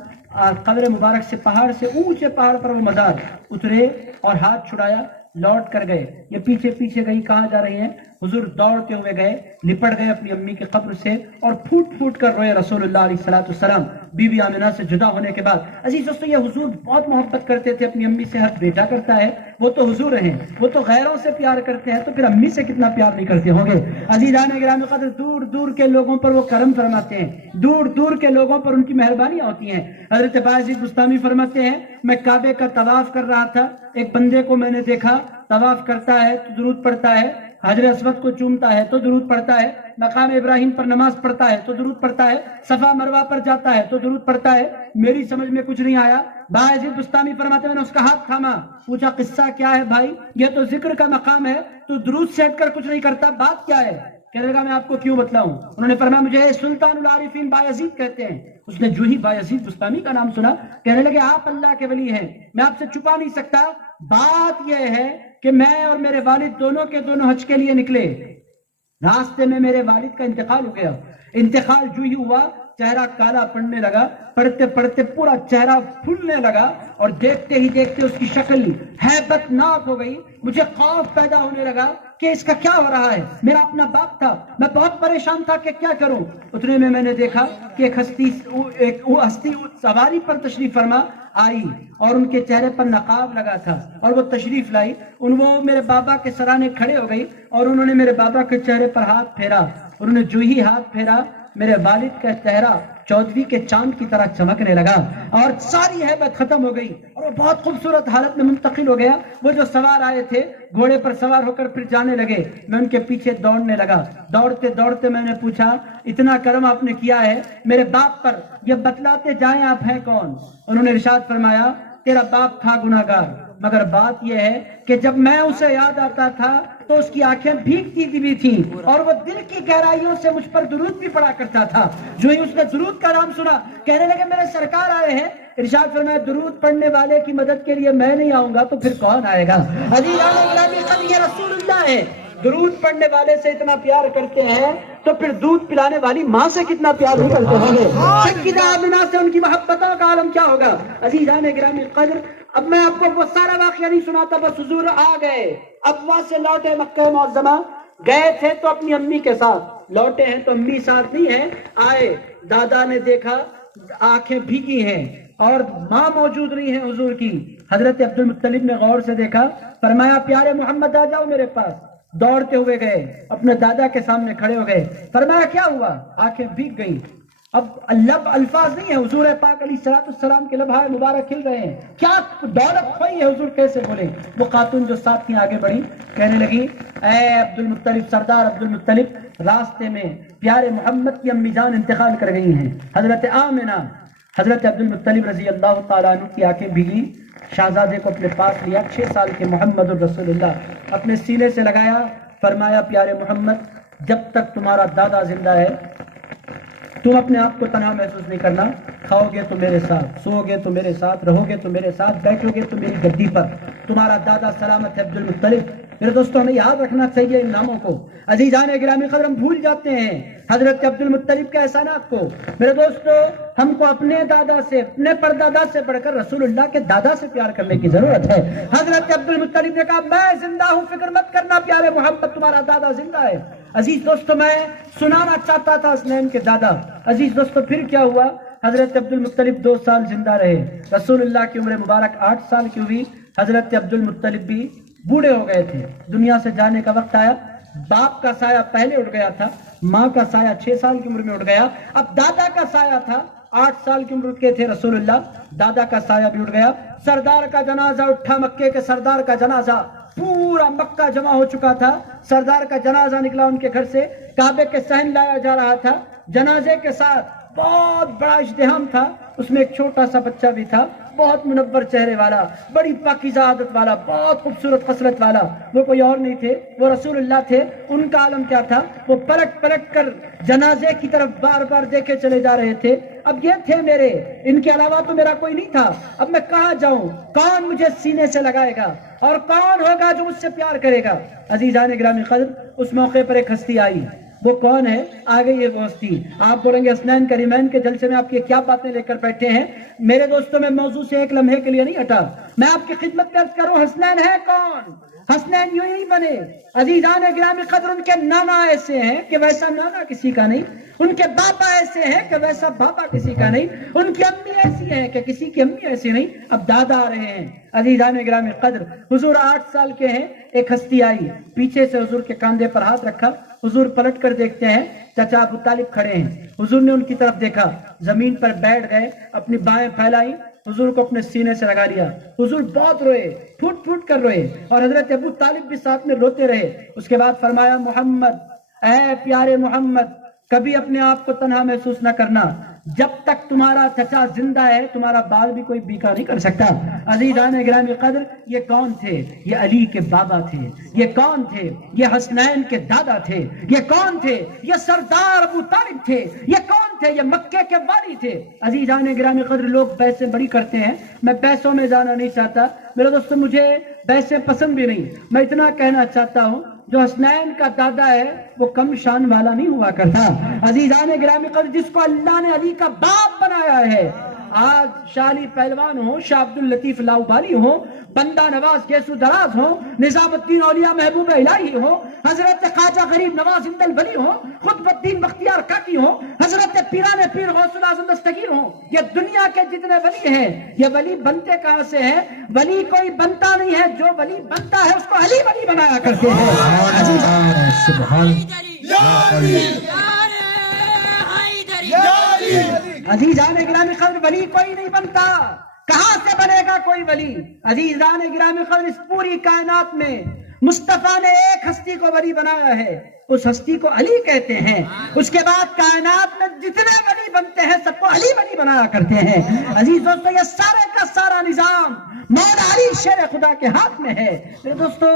قبر مبارک سے پہاڑ سے، اونچے پہاڑ پر وہ مزار اترے اور ہاتھ چھڑایا، لوٹ کر گئے۔ یہ پیچھے پیچھے گئی، کہاں جا رہی ہیں؟ حضور دوڑتے ہوئے گئے، لپٹ گئے اپنی امی کی قبر سے اور پھوٹ پھوٹ کر روئے رسول اللہ علیہ السلام بی بی آمنہ سے جدا ہونے کے بعد۔ عزیز دوستو، یہ حضور بہت محبت کرتے تھے اپنی امی سے، ہر بیٹا کرتا ہے، وہ تو حضور ہیں، وہ تو غیروں سے پیار کرتے ہیں، تو پھر امی سے کتنا پیار نہیں کرتے ہوں گے۔ عزیزان گرامی قدر، دور دور کے لوگوں پر وہ کرم فرماتے ہیں، دور دور کے لوگوں پر ان کی مہربانیاں ہوتی ہیں۔ حضرت بایزید بستامی فرماتے ہیں، میں کعبے کا طواف کر رہا تھا، ایک بندے کو میں نے دیکھا، طواف کرتا ہے تو درود پڑھتا ہے، حجر اسود کو چومتا ہے تو درود پڑھتا ہے، مقام ابراہیم پر نماز پڑھتا ہے تو درود پڑھتا ہے، صفا مروہ پر جاتا ہے تو درود پڑھتا ہے، میری سمجھ میں کچھ نہیں آیا۔ بایزید بستامی فرماتے ہیں، میں نے اس کا ہاتھ تھاما، پوچھا قصہ کیا ہے بھائی؟ یہ تو ذکر کا مقام ہے، تو درود سے ہٹ کر کچھ نہیں کرتا، بات کیا ہے؟ کہنے لگا میں آپ کو کیوں بتلاؤں؟ انہوں نے فرمایا مجھے سلطان العارفین بایزید کہتے ہیں۔ اس نے جو ہی بایزید بستامی کا نام سنا، کہنے لگے آپ اللہ کے ولی ہیں، میں آپ سے چھپا نہیں سکتا، بات یہ ہے کہ میں اور میرے والد دونوں کے دونوں حج کے لیے نکلے، راستے میں میرے والد کا انتقال ہو گیا، انتقال جو ہی ہوا چہرہ کالا پڑنے لگا، پڑھتے پڑھتے پورا چہرہ پھولنے لگا اور دیکھتے ہی دیکھتے اس کی شکل ہیبت ناک ہو گئی، مجھے خوف پیدا ہونے لگا کہ اس کا کیا ہو رہا ہے، میرا اپنا باپ تھا، میں بہت پریشان تھا کہ کیا کروں۔ اتنے میں نے دیکھا کہ ایک ہستی سواری پر تشریف فرما آئی اور ان کے چہرے پر نقاب لگا تھا اور وہ تشریف لائی، وہ میرے بابا کے سرانے کھڑے ہو گئی اور انہوں نے میرے بابا کے چہرے پر ہاتھ پھیرا، انہوں نے جو ہی ہاتھ پھیرا میرے والد کا چہرہ چودھویں کے چاند کی طرح چمکنے لگا اور ساری ہیبت ختم ہو گئی اور وہ بہت خوبصورت حالت میں منتقل ہو گیا۔ وہ جو سوار آئے تھے گھوڑے پر سوار ہو کر پھر جانے لگے، میں ان کے پیچھے دوڑنے لگا، دوڑتے دوڑتے میں نے پوچھا اتنا کرم آپ نے کیا ہے میرے باپ پر، یہ بتلاتے جائیں آپ ہیں کون؟ انہوں نے ارشاد فرمایا تیرا باپ تھا گناہگار، مگر بات یہ ہے کہ جب میں اسے یاد آتا تھا تو اس کی آنکھیں بھیگتی بھی تھیں اور وہ دل کی گہرائیوں سے مجھ پر درود بھی پڑھا کرتا تھا۔ جو ہی اس نے درود کا نام سنا کہنے لگے میرے سرکار آئے ہیں، ارشاد فرمایا درود پڑھنے والے کی مدد کے لیے میں نہیں آؤں گا تو پھر کون آئے گا؟ عزیزان گرامی قدر، یہ رسول اللہ ہے، درود پڑھنے والے سے اتنا پیار کرتے ہیں تو پھر دودھ پلانے والی ماں سے کتنا پیار نہیں کرتے ہوں گے؟ سیدہ آمنہ سے ان کی محبتوں کا عالم کیا ہوگا؟ عزیزان گرامی قدر، اب میں آپ کو وہ سارا واقعہ نہیں سناتا، بس حضور آ گئے، اب وہاں سے لوٹے مکہ معظمہ، گئے تھے تو اپنی امی کے ساتھ، لوٹے ہیں تو امی ساتھ نہیں ہے، آئے، دادا نے دیکھا آنکھیں بھیگی ہیں اور ماں موجود نہیں ہے حضور کی۔ حضرت عبد المطلب نے غور سے دیکھا، فرمایا پیارے محمد آ جاؤ میرے پاس، دوڑتے ہوئے گئے، اپنے دادا کے سامنے کھڑے ہو گئے، فرمایا کیا ہوا؟ آنکھیں بھیگ گئی۔ اب الفاظ نہیں ہے، حضور پاک علیہ السلام کے لبھائے مبارک کھل رہے ہیں، کیا دولت کھوئی ہے، حضور کیسے بولے؟ وہ خاتون جو ساتھ تھی آگے بڑھی، کہنے لگی اے عبد المطلب، سردار عبد المطلب، راستے میں پیارے محمد کی امی جان انتقال کر گئی ہیں، حضرت آمنہ۔ حضرت عبد المطلب رضی اللہ تعالیٰ عنہ کی آنکھیں بھیگی، شہزادے کو اپنے پاس لیا، 6 سال کے محمد الرسول اللہ اپنے سینے سے لگایا، فرمایا پیارے محمد جب تک تمہارا دادا زندہ ہے تم اپنے آپ کو تنہا محسوس نہیں کرنا، کھاؤ گے تو میرے ساتھ، سو گے تو میرے ساتھ، رہو گے تو میرے ساتھ، بیٹھو گے تو میری گدی پر، تمہارا دادا سلامت ہے عبد المطلب۔ میرے دوستوں ہمیں یاد رکھنا چاہیے ان ناموں کو، عزیزان گرامی قدر ہم بھول جاتے ہیں حضرت عبد المطلب کے احسانات کو۔ میرے دوستو ہم کو اپنے دادا سے، اپنے پردادا سے بڑھ کر رسول اللہ کے دادا سے پیار کرنے کی ضرورت ہے۔ حضرت عبد المطلب نے کہا میں زندہ ہوں، فکر مت کرنا پیارے محمد تمہارا دادا زندہ ہے۔ عزیز دوستو میں سنانا چاہتا تھا حسنین کے دادا۔ عزیز دوستو پھر کیا ہوا؟ حضرت عبد المطلب 2 سال زندہ رہے، رسول اللہ کی عمر مبارک 8 سال کی ہوئی، حضرت عبد المطلب بھی بوڑھے ہو گئے تھے، دنیا سے جانے کا وقت آیا، باپ کا سایہ پہلے اٹھ گیا تھا، ماں کا سایہ 6 سال کی عمر میں اٹھ گیا، اب دادا کا سایہ تھا، 8 سال کی عمر کے تھے رسول اللہ، دادا کا سایہ بھی اٹھ گیا، سردار کا جنازہ اٹھا، مکے کے سردار کا جنازہ، پورا مکہ جمع ہو چکا تھا، سردار کا جنازہ نکلا ان کے گھر سے، کعبے کے صحن لایا جا رہا تھا، جنازے کے ساتھ بہت بڑا اجتماع تھا، اس میں ایک چھوٹا سا بچہ بھی تھا، بہت منور چہرے والا، بڑی پاکیزہ عادت والا، بہت خوبصورت خصلت والا، وہ کوئی اور نہیں تھے، وہ رسول اللہ تھے۔ ان کا عالم کیا تھا؟ وہ پلٹ پلٹ کر جنازے کی طرف بار بار دیکھے چلے جا رہے تھے، اب یہ تھے میرے، ان کے علاوہ تو میرا کوئی نہیں تھا، اب میں کہاں جاؤں؟ کون مجھے سینے سے لگائے گا اور کون ہوگا جو مجھ سے پیار کرے گا؟ عزیزان گرامی قدر اس موقع پر ایک ہستی آئی، وہ کون ہے؟ آگے یہ وہ ہستی، آپ بولیں گے حسنین کریمین کے جلسے میں آپ کی کیا باتیں لے کر بیٹھے ہیں؟ میرے دوستوں میں موضوع سے ایک لمحے کے لیے نہیں ہٹا، میں آپ کی خدمت میں عرض کروں حسنین ہے کون؟ حسنین یوں ہی بنے، عزیزان گرامی قدر ان کے نانا ایسے ہیں کہ ویسا نانا کسی کا نہیں، ان کے باپا ایسے ہیں کہ ویسا باپا کسی کا نہیں، ان کی امی ایسی ہیں کہ کسی کی امی ایسی نہیں، اب دادا آ رہے ہیں۔ عزیزان گرامی قدر حضور 8 سال کے ہیں، ایک ہستی آئی، پیچھے سے حضور کے کاندھے پر ہاتھ رکھا، حضور پلٹ کر دیکھتے ہیں چچا ابو طالب کھڑے ہیں، حضور نے ان کی طرف دیکھا، زمین پر بیٹھ گئے، اپنی بائیں پھیلائی، حضور کو اپنے سینے سے لگا لیا، حضور بہت روئے، پھوٹ پھوٹ کر روئے، اور حضرت ابو طالب بھی ساتھ میں روتے رہے۔ اس کے بعد فرمایا محمد، اے پیارے محمد، کبھی اپنے آپ کو تنہا محسوس نہ کرنا، جب تک تمہارا چچا زندہ ہے تمہارا بال بھی کوئی بیکا نہیں کر سکتا۔ عزیزان گرامی قدر یہ کون تھے؟ یہ علی کے بابا تھے، یہ کون تھے؟ یہ حسنین کے دادا تھے، یہ کون تھے؟ یہ سردار ابو طالب تھے، یہ کون تھے؟ یہ مکے کے والی تھے۔ عزیزان گرامی قدر لوگ بحثیں بڑی کرتے ہیں، میں بحثوں میں جانا نہیں چاہتا میرے دوستو، مجھے بحثیں پسند بھی نہیں، میں اتنا کہنا چاہتا ہوں جو حسنین کا دادا ہے وہ کم شان والا نہیں ہوا کرتا۔ عزیزان گرامی قدر جس کو اللہ نے علی کا باپ بنایا ہے، آج شاہ علی پہلوان ہو، شاہ عبد اللطیف لاؤبالی ہو، بندہ نواز گیسو دراز ہو، نظام الدین اولیاء محبوب الہی ہو، حضرت خواجہ غریب نواز اند الولی ہو، قطب الدین بختیار کاکی ہو، حضرت پیران پیر غوث الاعظم دستگیر ہو، یہ دنیا کے جتنے ولی ہیں یہ ولی بنتے کہاں سے ہیں؟ ولی کوئی بنتا نہیں ہے، جو ولی بنتا ہے اس کو علی ولی بنایا کرتے ہیں۔ عزیزان گرامی قدر ولی کوئی نہیں بنتا، کہاں سے بنے گا کوئی ولی؟ عزیزان گرامی قدر اس پوری کائنات میں مصطفیٰ نے ایک ہستی کو ولی بنایا ہے، اس ہستی کو علی کہتے ہیں، اس کے بعد کائنات میں جتنے ولی بنتے ہیں سب کو علی ولی بنایا کرتے ہیں۔ عزیز دوستو یہ سارے کا سارا نظام مولا علی شیر خدا کے ہاتھ میں ہے۔ میرے دوستو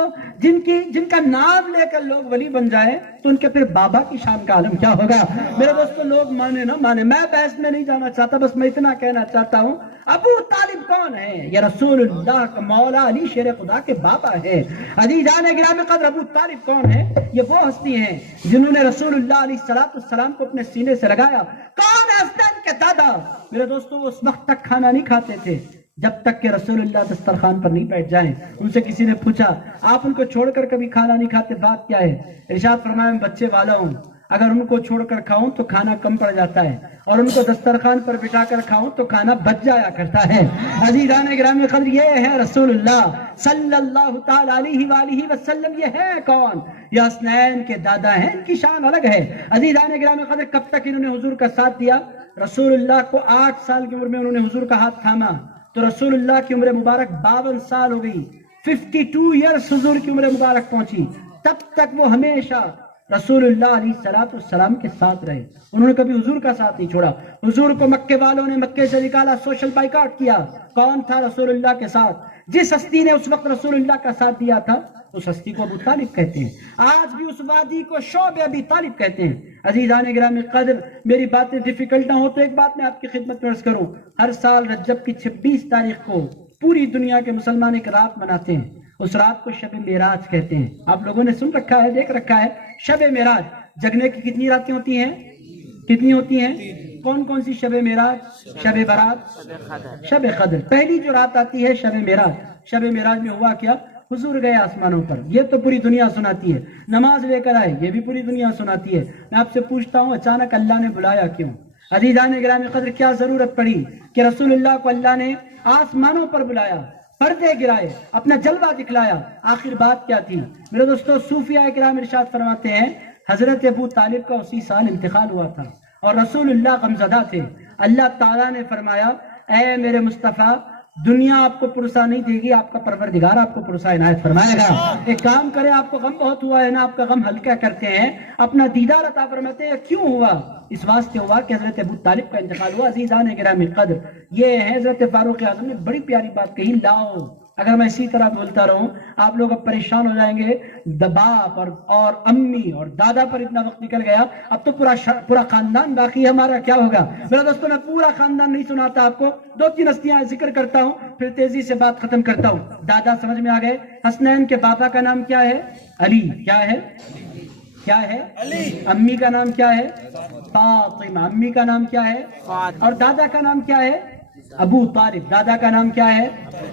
جن کا نام لے کر لوگ ولی بن جائیں تو ان کے پھر بابا کی شان کا عالم کیا ہوگا؟ میرے دوستو لوگ مانے نہ مانے، میں بحث میں نہیں جانا چاہتا، بس میں اتنا کہنا چاہتا ہوں ابو طالب کون ہے؟ یہ رسول اللہ کا مولا علی شیر خدا کے بابا ہے۔ عزیزان گرامی قدر ابو طالب کون ہے؟ یہ وہ ہستی ہیں جنہوں نے رسول اللہ علیہ السلام کو اپنے سینے سے لگایا۔ کون ہے حسنین کے دادا؟ میرے دوستو وہ اس وقت تک کھانا نہیں کھاتے تھے جب تک کہ رسول اللہ دسترخوان پر نہیں بیٹھ جائیں۔ ان سے کسی نے پوچھا آپ ان کو چھوڑ کر کبھی کھانا نہیں کھاتے، بات کیا ہے؟ ارشاد فرمایا میں بچے والا ہوں، اگر ان کو چھوڑ کر کھاؤں تو کھانا کم پڑ جاتا ہے، اور ان کو دسترخوان پر بٹھا کر کھاؤں تو کھانا بچ جایا کرتا ہے۔ عزیزان گرامی قدر، یہ ہے رسول اللہ صلی اللہ تعالی علیہ وآلہ وسلم۔ یہ ہے کون؟ یہ حسنین کے دادا ہیں، ان کی شان الگ ہے۔ عزیزان گرامی قدر، کب تک انہوں نے حضور کا ساتھ دیا؟ رسول اللہ کو 8 سال کی عمر میں انہوں نے حضور کا ہاتھ تھاما تو رسول اللہ کی عمر مبارک 52 سال ہو گئی، 52 ایئرس حضور کی عمر مبارک پہنچی، تب تک وہ ہمیشہ رسول اللہ علیہ السلام کے ساتھ رہے۔ انہوں نے کبھی حضور کا ساتھ نہیں چھوڑا۔ حضور کو مکے والوں نے مکے سے نکالا، سوشل بائیکاٹ کیا، کون تھا؟ رسول اللہ کے ساتھ۔ جس ہستی نے اس وقت رسول اللہ کا ساتھ دیا تھا اس ہستی کو ابو طالب کہتے ہیں، آج بھی اس وادی کو شعب ابی طالب کہتے ہیں۔ عزیزان گرامی قدر، میری باتیں ڈیفیکلٹ نہ ہو تو ایک بات میں آپ کی خدمت میں عرض کروں، ہر سال رجب کی 26 تاریخ کو پوری دنیا کے مسلمان ایک رات مناتے ہیں، اس رات کو شب معراج کہتے ہیں۔ آپ لوگوں نے سن رکھا ہے، دیکھ رکھا ہے، شب معراج۔ جگنے کی کتنی راتیں ہوتی ہیں؟ کتنی ہوتی ہیں؟ کون کون سی؟ شب معراج، شب برات، شب قدر۔ پہلی جو رات آتی ہے شب معراج۔ شب معراج میں ہوا کیا؟ حضور گئے آسمانوں پر، یہ تو پوری دنیا سناتی ہے۔ نماز لے کر آئے، یہ بھی پوری دنیا سناتی ہے۔ میں آپ سے پوچھتا ہوں اچانک اللہ نے بلایا کیوں؟ عزیزان گرامی قدر، کیا ضرورت پڑی کہ رسول اللہ کو اللہ نے آسمانوں پر بلایا، پردے گرائے، اپنا جلوہ دکھلایا؟ آخر بات کیا تھی؟ میرے دوستو، صوفیاء کرام ارشاد فرماتے ہیں حضرت ابو طالب کا اسی سال انتقال ہوا تھا اور رسول اللہ غمزدہ تھے۔ اللہ تعالیٰ نے فرمایا اے میرے مصطفیٰ، دنیا آپ کو پرسا نہیں دے گی، آپ کا پروردگار آپ کو پرسا عنایت فرمائے گا۔ ایک کام کریں، آپ کو غم بہت ہوا ہے نا، آپ کا غم ہلکا کرتے ہیں، اپنا دیدار عطا فرماتے ہیں۔ کیوں ہوا؟ اس واسطے ہوا کہ حضرت ابو طالب کا انتقال ہوا۔ عزیزان گرامی قدر، یہ ہے حضرت فاروق اعظم نے بڑی پیاری بات کہی، لاؤ۔ اگر میں اسی طرح بولتا رہوں آپ لوگ اب پریشان ہو جائیں گے، باپ اور امی اور دادا پر اتنا وقت نکل گیا، اب تو پورا خاندان باقی ہے، ہمارا کیا ہوگا؟ میرا دوستوں، میں پورا خاندان نہیں سناتا آپ کو، 2-3 ہستیاں ذکر کرتا ہوں پھر تیزی سے بات ختم کرتا ہوں۔ دادا سمجھ میں آ گئے؟ حسنین کے بابا کا نام کیا ہے؟ علی۔ کیا ہے؟ کیا ہے؟ علی۔ امی کا نام کیا ہے؟ فاطمہ۔ امی کا نام کیا ہے؟ اور دادا کا نام کیا ہے؟ ابو طالب۔ دادا کا نام کیا ہے؟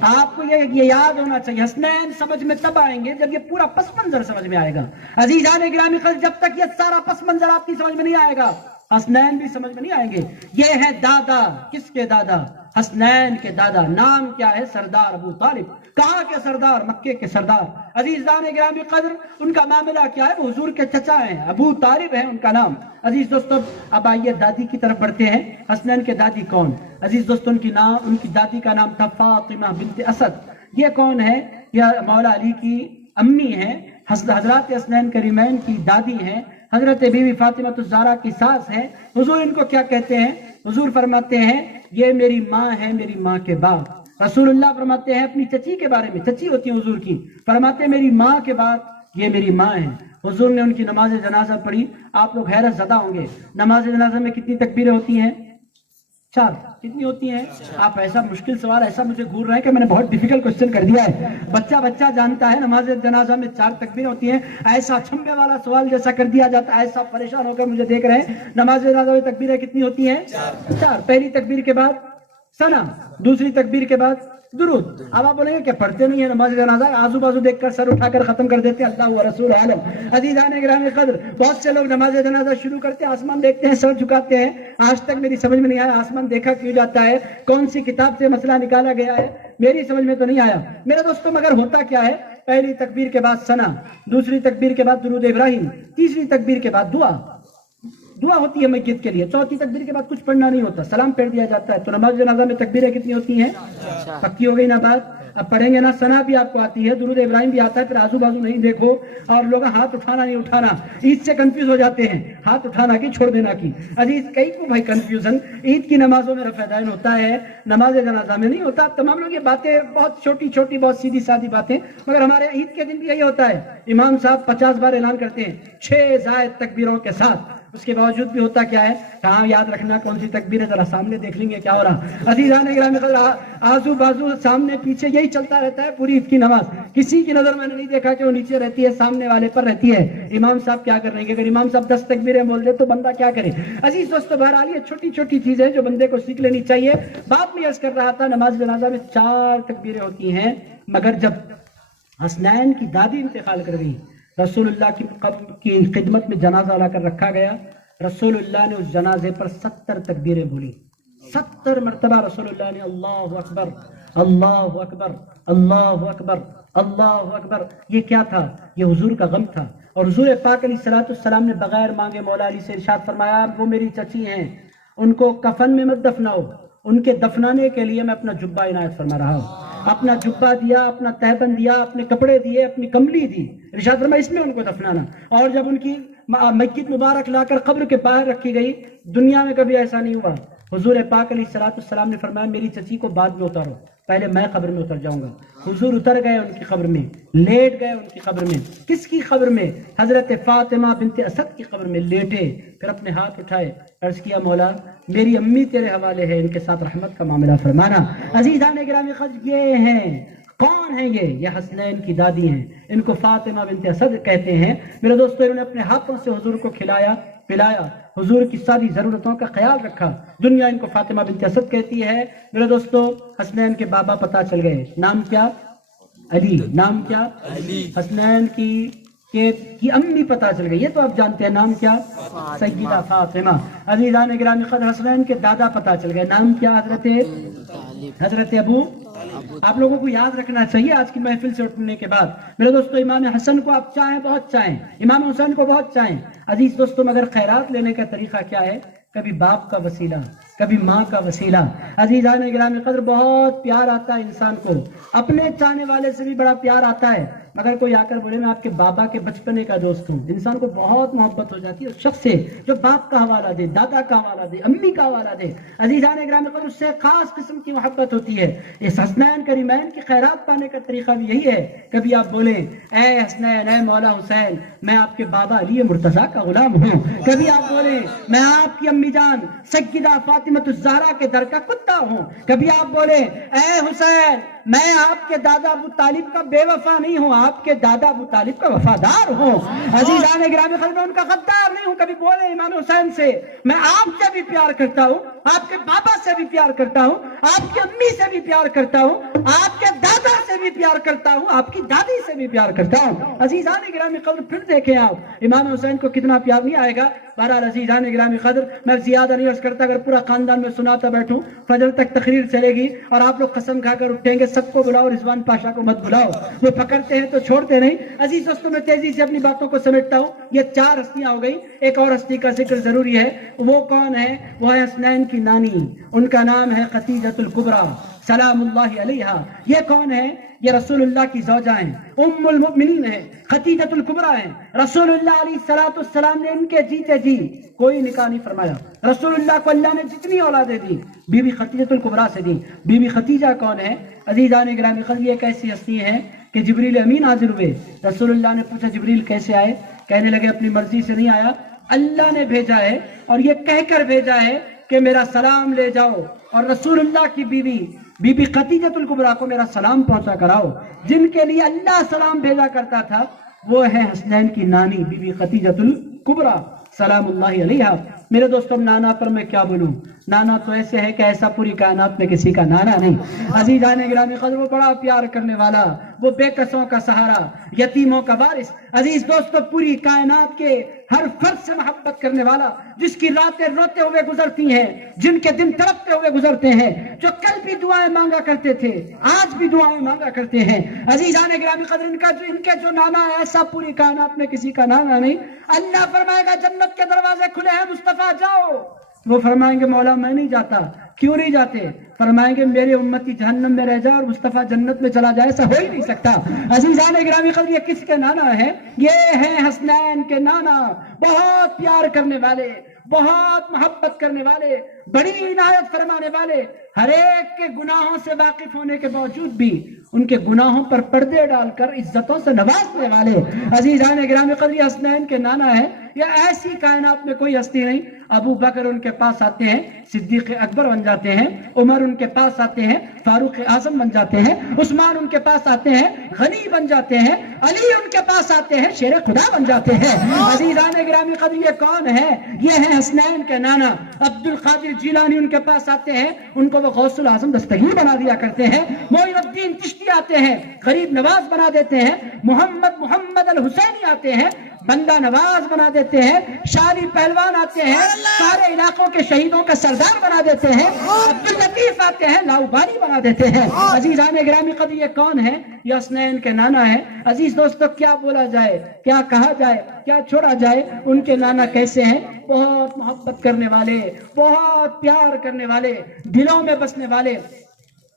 آپ کو یہ یاد ہونا چاہیے۔ حسنین سمجھ میں تب آئیں گے جب یہ پورا پس منظر سمجھ میں آئے گا۔ عزیزان گرامی قدر، جب تک یہ سارا پس منظر آپ کی سمجھ میں نہیں آئے گا حسنین بھی سمجھ میں نہیں آئیں گے۔ یہ ہے دادا۔ کس کے دادا؟ حسنین کے دادا۔ نام کیا ہے؟ سردار ابو طالب۔ کہاں کے سردار؟ مکے کے سردار۔ عزیزان گرامی قدر، ان کا معاملہ کیا ہے؟ وہ حضور کے چچا ہیں، ابو طالب ہیں ان کا نام۔ عزیز دوستوں، اب آئیے دادی کی طرف بڑھتے ہیں۔ حسنین کے دادی کون؟ عزیز دوستوں، ان کی دادی کا نام تھا فاطمہ بنت اسد۔ یہ کون ہے؟ یہ مولا علی کی امی ہیں، حضرات حسنین کریمین کی دادی ہیں، حضرت بی بی فاطمہ الزہرا کی ساس ہیں۔ حضور ان کو کیا کہتے ہیں؟ حضور فرماتے ہیں یہ میری ماں ہے، میری ماں کے بعد۔ رسول اللہ فرماتے ہیں اپنی چچی کے بارے میں، چچی ہوتی ہے حضور کی، فرماتے ہیں میری ماں کے بعد یہ میری ماں ہے۔ حضور نے ان کی نماز جنازہ پڑھی۔ آپ لوگ حیرت زدہ ہوں گے، نماز جنازہ میں کتنی تکبیریں ہوتی ہیں؟ 4۔ کتنی ہوتی ہیں؟ آپ ایسا مشکل سوال ایسا مجھے گھور رہے ہیں کہ میں نے بہت ڈیفیکلٹ کوسچن کر دیا ہے۔ بچہ جانتا ہے نماز جنازہ میں 4 تکبیریں ہوتی ہیں، ایسا چھمبے والا سوال جیسا کر دیا جاتا ہے، ایسا پریشان ہو کر مجھے دیکھ رہے ہیں۔ نماز جنازہ میں تکبیریں کتنی ہوتی ہیں؟ 4۔ پہلی تکبیر کے بعد ثنا، دوسری تکبیر کے بعد درود۔ اب آپ بولیں گے کہ پڑھتے نہیں ہیں نماز جنازہ، آزو بازو دیکھ کر سر اٹھا کر ختم کر دیتے ہیں، اللہ و رسول عالم۔ عزیزان گرامی قدر، بہت سے لوگ نماز جنازہ شروع کرتے ہیں، آسمان دیکھتے ہیں، سر جھکاتے ہیں۔ آج تک میری سمجھ میں نہیں آیا آسمان دیکھا کیوں جاتا ہے، کون سی کتاب سے مسئلہ نکالا گیا ہے، میری سمجھ میں تو نہیں آیا میرے دوستوں۔ مگر ہوتا کیا ہے؟ پہلی تکبیر کے بعد ثنا، دوسری تکبیر کے بعد درود ابراہیم، تیسری تکبیر کے بعد دعا ہوتی ہے میت کے لیے، چوتھی تکبیر کے بعد کچھ پڑھنا نہیں ہوتا، سلام پھیر دیا جاتا ہے۔ تو نماز جنازہ میں تکبیریں کتنی ہوتی ہیں؟ پکی ہو گئی نا بات؟ اب پڑھیں گے نا، ثنا بھی آپ کو آتی ہے، درود ابراہیم بھی آتا ہے، پھر آزو بازو نہیں دیکھو، اور لوگ ہاتھ اٹھانا نہیں اٹھانا، عید سے کنفیوز ہو جاتے ہیں، ہاتھ اٹھانا کی چھوڑ دینا کی۔ عزیز کئی کو بھائی کنفیوژن، عید کی نمازوں میں رفع دین ہوتا ہے، نماز جنازہ میں نہیں ہوتا۔ تمام لوگ یہ باتیں بہت چھوٹی بہت سیدھی سادی باتیں، مگر ہمارے عید کے دن بھی یہی ہوتا ہے۔ امام صاحب 50 بار اعلان کرتے ہیں 6 زائد تکبیروں کے ساتھ، اس کے باوجود بھی ہوتا کیا ہے؟ کہاں یاد رکھنا کون سی تکبیر ہے، ذرا سامنے دیکھ لیں گے کیا ہو رہا۔ عزیزان گرامی قدر، آزو بازو سامنے پیچھے یہی چلتا رہتا ہے پوری عید کی نماز۔ کسی کی نظر میں نے نہیں دیکھا کہ وہ نیچے رہتی ہے، سامنے والے پر رہتی ہے۔ امام صاحب کیا کر رہے ہیں؟ اگر امام صاحب 10 تکبیریں بول دے تو بندہ کیا کرے؟ عزیز دوستو، بہرحال یہ چھوٹی چھوٹی چیزیں جو بندے کو سیکھ لینی چاہیے۔ بعد میں عرض کر رہا تھا نماز جنازہ میں 4 تکبیریں ہوتی ہیں، مگر جب حسنین کی دادی انتقال کر گئی، رسول اللہ کی خدمت میں جنازہ لا کر رکھا گیا، رسول اللہ نے اس جنازے پر 70 تکبیریں بولی۔ 70 مرتبہ رسول اللہ نے اللہ اکبر اللہ اکبر اللہ اکبر اللہ اکبر۔ یہ کیا تھا؟ یہ حضور کا غم تھا۔ اور حضور پاک علیہ الصلوۃ والسلام نے بغیر مانگے مولا علی سے ارشاد فرمایا، وہ میری چچی ہیں، ان کو کفن میں مت دفناؤ، ان کے دفنانے کے لیے میں اپنا جبہ عنایت فرما رہا ہوں۔ اپنا جبہ دیا، اپنا تہبند دیا، اپنے کپڑے دیے، اپنی کملی دی، ارشاد فرمایا اس میں ان کو دفنانا۔ اور جب ان کی میت مبارک لا کر قبر کے باہر رکھی گئی، دنیا میں کبھی ایسا نہیں ہوا، حضور پاک علیہ الصلوۃ والسلام نے فرمایا میری چچی کو بعد میں اتارو، پہلے میں قبر میں اتر جاؤں گا۔ حضور اتر گئے ان کی قبر میں، لیٹ گئے ان کی قبر میں۔ کس کی قبر میں؟ حضرت فاطمہ بنت اسد کی قبر میں لیٹے، پھر اپنے ہاتھ اٹھائے، عرض کیا مولا میری امی تیرے حوالے ہے، ان کے ساتھ رحمت کا معاملہ فرمانا۔ عزیزان گرامی قدر، یہ ہیں کون ہیں؟ یہ حسنین کی دادی ہیں، ان کو فاطمہ بنت اسد کہتے ہیں۔ میرے دوستو، انہوں نے اپنے ہاتھوں سے حضور کو کھلایا پلایا، حضور کی ساری ضرورتوں کا خیال رکھا، دنیا ان کو فاطمہ بنت اسد کہتی ہے۔ میرے دوستو، حسنین کے بابا پتہ چل گئے، نام کیا؟ علی۔ نام کیا؟ علی۔ حسنین کی امی پتہ چل گئی، یہ تو آپ جانتے ہیں، نام کیا؟ سیدہ فاطمہ۔ عزیزان گرامی قدر، حسنین کے دادا پتہ چل گئے، نام کیا؟ حضرت ابو۔ آپ لوگوں کو یاد رکھنا چاہیے آج کی محفل سے اٹھنے کے بعد، میرے دوستو، امام حسن کو آپ چاہیں، بہت چاہیں، امام حسین کو بہت چاہیں، عزیز دوستو، مگر خیرات لینے کا طریقہ کیا ہے؟ کبھی باپ کا وسیلہ، کبھی ماں کا وسیلہ۔ عزیزان گرامی قدر، بہت پیار آتا ہے انسان کو، اپنے چاہنے والے سے بھی بڑا پیار آتا ہے، مگر کوئی آ کر بولے میں آپ کے بابا کے بچپنے کا دوست ہوں، انسان کو بہت محبت ہو جاتی ہے اس شخص سے جو باپ کا حوالہ دے، دادا کا حوالہ دے، امی کا حوالہ دے۔ عزیزان گرامی قدر، اس سے خاص قسم کی محبت ہوتی ہے۔ اس حسنین کریمین کی خیرات پانے کا طریقہ بھی یہی ہے، کبھی آپ بولیں اے حسنین، اے مولا حسین، میں آپ کے بابا علی مرتضیٰ کا غلام ہوں، کبھی آپ بولیں میں آپ کی امی جان سیدہ فاطمہ الزہرا کے در کا کتا ہوں، کبھی آپ بولیں اے حسین میں آپ کے دادا ابو طالب کا بے وفا نہیں ہوں، آپ کے دادا ابو طالب کا وفادار ہوں۔ عزیزان گرامی قدر، میں ان کا غدار نہیں ہوں۔ کبھی بولے امام حسین سے میں آپ سے بھی پیار کرتا ہوں، آپ کے بابا سے بھی پیار کرتا ہوں، آپ کی امی سے بھی پیار کرتا ہوں، آپ کے دادا سے بھی پیار کرتا ہوں، آپ کی دادی سے بھی پیار کرتا ہوں۔ عزیزان گرامی قدر، پھر دیکھیں آپ امام حسین کو کتنا پیار نہیں آئے گا۔ بہرحال عزیزان گرامی قدر، میں زیادہ نہیں عرض کرتا، اگر پورا خاندان میں سناتا بیٹھوں فجر تک تقریر چلے گی اور آپ لوگ قسم کھا کر اٹھیں گے سب کو بلاؤ، رضوان پاشا کو مت بلاؤ، وہ پکڑتے ہیں تو چھوڑتے نہیں۔ عزیز دوستوں، میں تیزی سے اپنی باتوں کو سمیٹتا ہوں۔ یہ 4 ہستیاں ہو گئی، ایک اور ہستی کا ذکر ضروری ہے۔ وہ کون ہے؟ وہ ہے حسنین کی نانی، ان کا نام ہے خدیجہ الکبریٰ سلام اللہ علیہا۔ یہ کون ہے؟ یہ رسول اللہ کی زوجہ ہیں، ام المؤمنین ہیں، خدیجہ الکبریٰ ہیں۔ رسول اللہ علیہ الصلوۃ والسلام نے ان کے جیتے جی کوئی نکاح نہیں فرمایا۔ رسول اللہ کو اللہ نے جتنی اولادیں دی، بی بی خدیجہ الکبریٰ سے دی۔ بی بی خدیجہ کون ہے؟ عزیزان گرامی قدر، یہ ایک ایسی ہستی ہے کہ جبریل امین حاضر ہوئے، رسول اللہ نے پوچھا جبریل کیسے آئے؟ کہنے لگے اپنی مرضی سے نہیں آیا، اللہ نے بھیجا ہے اور یہ کہہ کر بھیجا ہے کہ میرا سلام لے جاؤ اور رسول اللہ کی بیوی بی بی خدیجہ الکبریٰ کو میرا سلام پہنچا کراؤ۔ جن کے لیے اللہ سلام بھیجا کرتا تھا وہ ہے حسنین کی نانی بی بی خدیجہ الکبریٰ سلام اللہ علیہا۔ میرے دوستوں، نانا پر میں کیا بولوں؟ نانا تو ایسے ہے کہ ایسا پوری کائنات میں کسی کا نانا نہیں۔ عزیزان گرامی قدر، وہ بڑا پیار کرنے والا، وہ بے کسوں کا سہارا، یتیموں کا وارث۔ عزیز دوستو، پوری کائنات کے ہر فرد سے محبت کرنے والا، جس کی راتیں روتے ہوئے گزرتی ہیں، جن کے دن تڑپتے ہوئے گزرتے ہیں، جو کل بھی دعائیں مانگا کرتے تھے، آج بھی دعائیں مانگا کرتے ہیں۔ عزیزان گرامی قدر، ان کے جو نانا ہے ایسا پوری کائنات میں کسی کا نانا نہیں۔ اللہ فرمائے گا جنت کے دروازے کھلے ہیں، مصطفیٰ جاؤ۔ وہ فرمائیں گے مولا میں نہیں جاتا۔ کیوں نہیں جاتے؟ فرمائیں گے میرے امتی جہنم میں رہ جائے اور مصطفیٰ جنت میں چلا جائے، ایسا ہو ہی نہیں سکتا۔ عزیزان گرامی قدر، یہ کس کے نانا ہے؟ یہ ہیں حسنین کے نانا، بہت پیار کرنے والے، بہت محبت کرنے والے، بڑی عنایت فرمانے والے، ہر ایک کے گناہوں سے واقف ہونے کے باوجود بھی ان کے گناہوں پر پردے ڈال کر عزتوں سے نوازنے والے۔ عزیزان گرامی قدر، حسنین کے نانا ہے۔ یا ایسی کائنات میں کوئی ہستی نہیں. ابو بکر ان کے پاس آتے ہیں, صدیق اکبر بن جاتے ہیں. عمر ان کے پاس آتے ہیں, فاروق اعظم بن جاتے ہیں. عثمان ان کے پاس آتے ہیں, غنی بن جاتے ہیں. علی ان کے پاس آتے ہیں, شیر خدا بن جاتے ہیں. عزیزان گرامی قدر, یہ کون ہے؟ یہ ہیں حسنین کے نانا عبد القادر جیلانی. ان کے پاس آتے ہیں, ان کو وہ غوث الاعظم دستگیر بنا دیا کرتے ہیں. معین الدین چشتی آتے ہیں, غریب نواز بنا دیتے ہیں. محمد الحسینی آتے ہیں, بندہ نواز بنا دیتے ہیں. شالی پہلوان آتے ہیں, سارے علاقوں کے شہیدوں کا سردار بنا دیتے ہیں. عبداللطیف آتے ہیں, لاؤباری بنا دیتے ہیں. عزیزان گرامی قدر, یہ کون ہے؟ یہ حسنین کے نانا ہے. عزیز دوستو, کیا بولا جائے, کیا کہا جائے, کیا چھوڑا جائے؟ ان کے نانا کیسے ہیں؟ بہت محبت کرنے والے, بہت پیار کرنے والے, دلوں میں بسنے والے,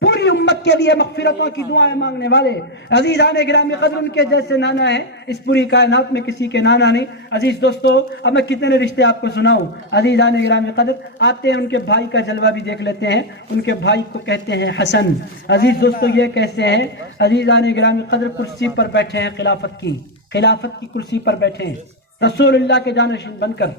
پوری امت کے لیے مغفرتوں کی دعائیں مانگنے والے. عزیزان گرامی قدر, ان کے جیسے نانا ہے اس پوری کائنات میں کسی کے نانا نہیں. عزیز دوستو, اب میں کتنے رشتے آپ کو سناؤں. عزیزان گرامی قدر, آتے ہیں ان کے بھائی کا جلوہ بھی دیکھ لیتے ہیں. ان کے بھائی کو کہتے ہیں حسن. عزیز دوستو, یہ کیسے ہیں؟ عزیزان گرامی قدر, کرسی پر بیٹھے ہیں, خلافت کی کرسی پر بیٹھے ہیں. رسول اللہ کے جانشین بن کر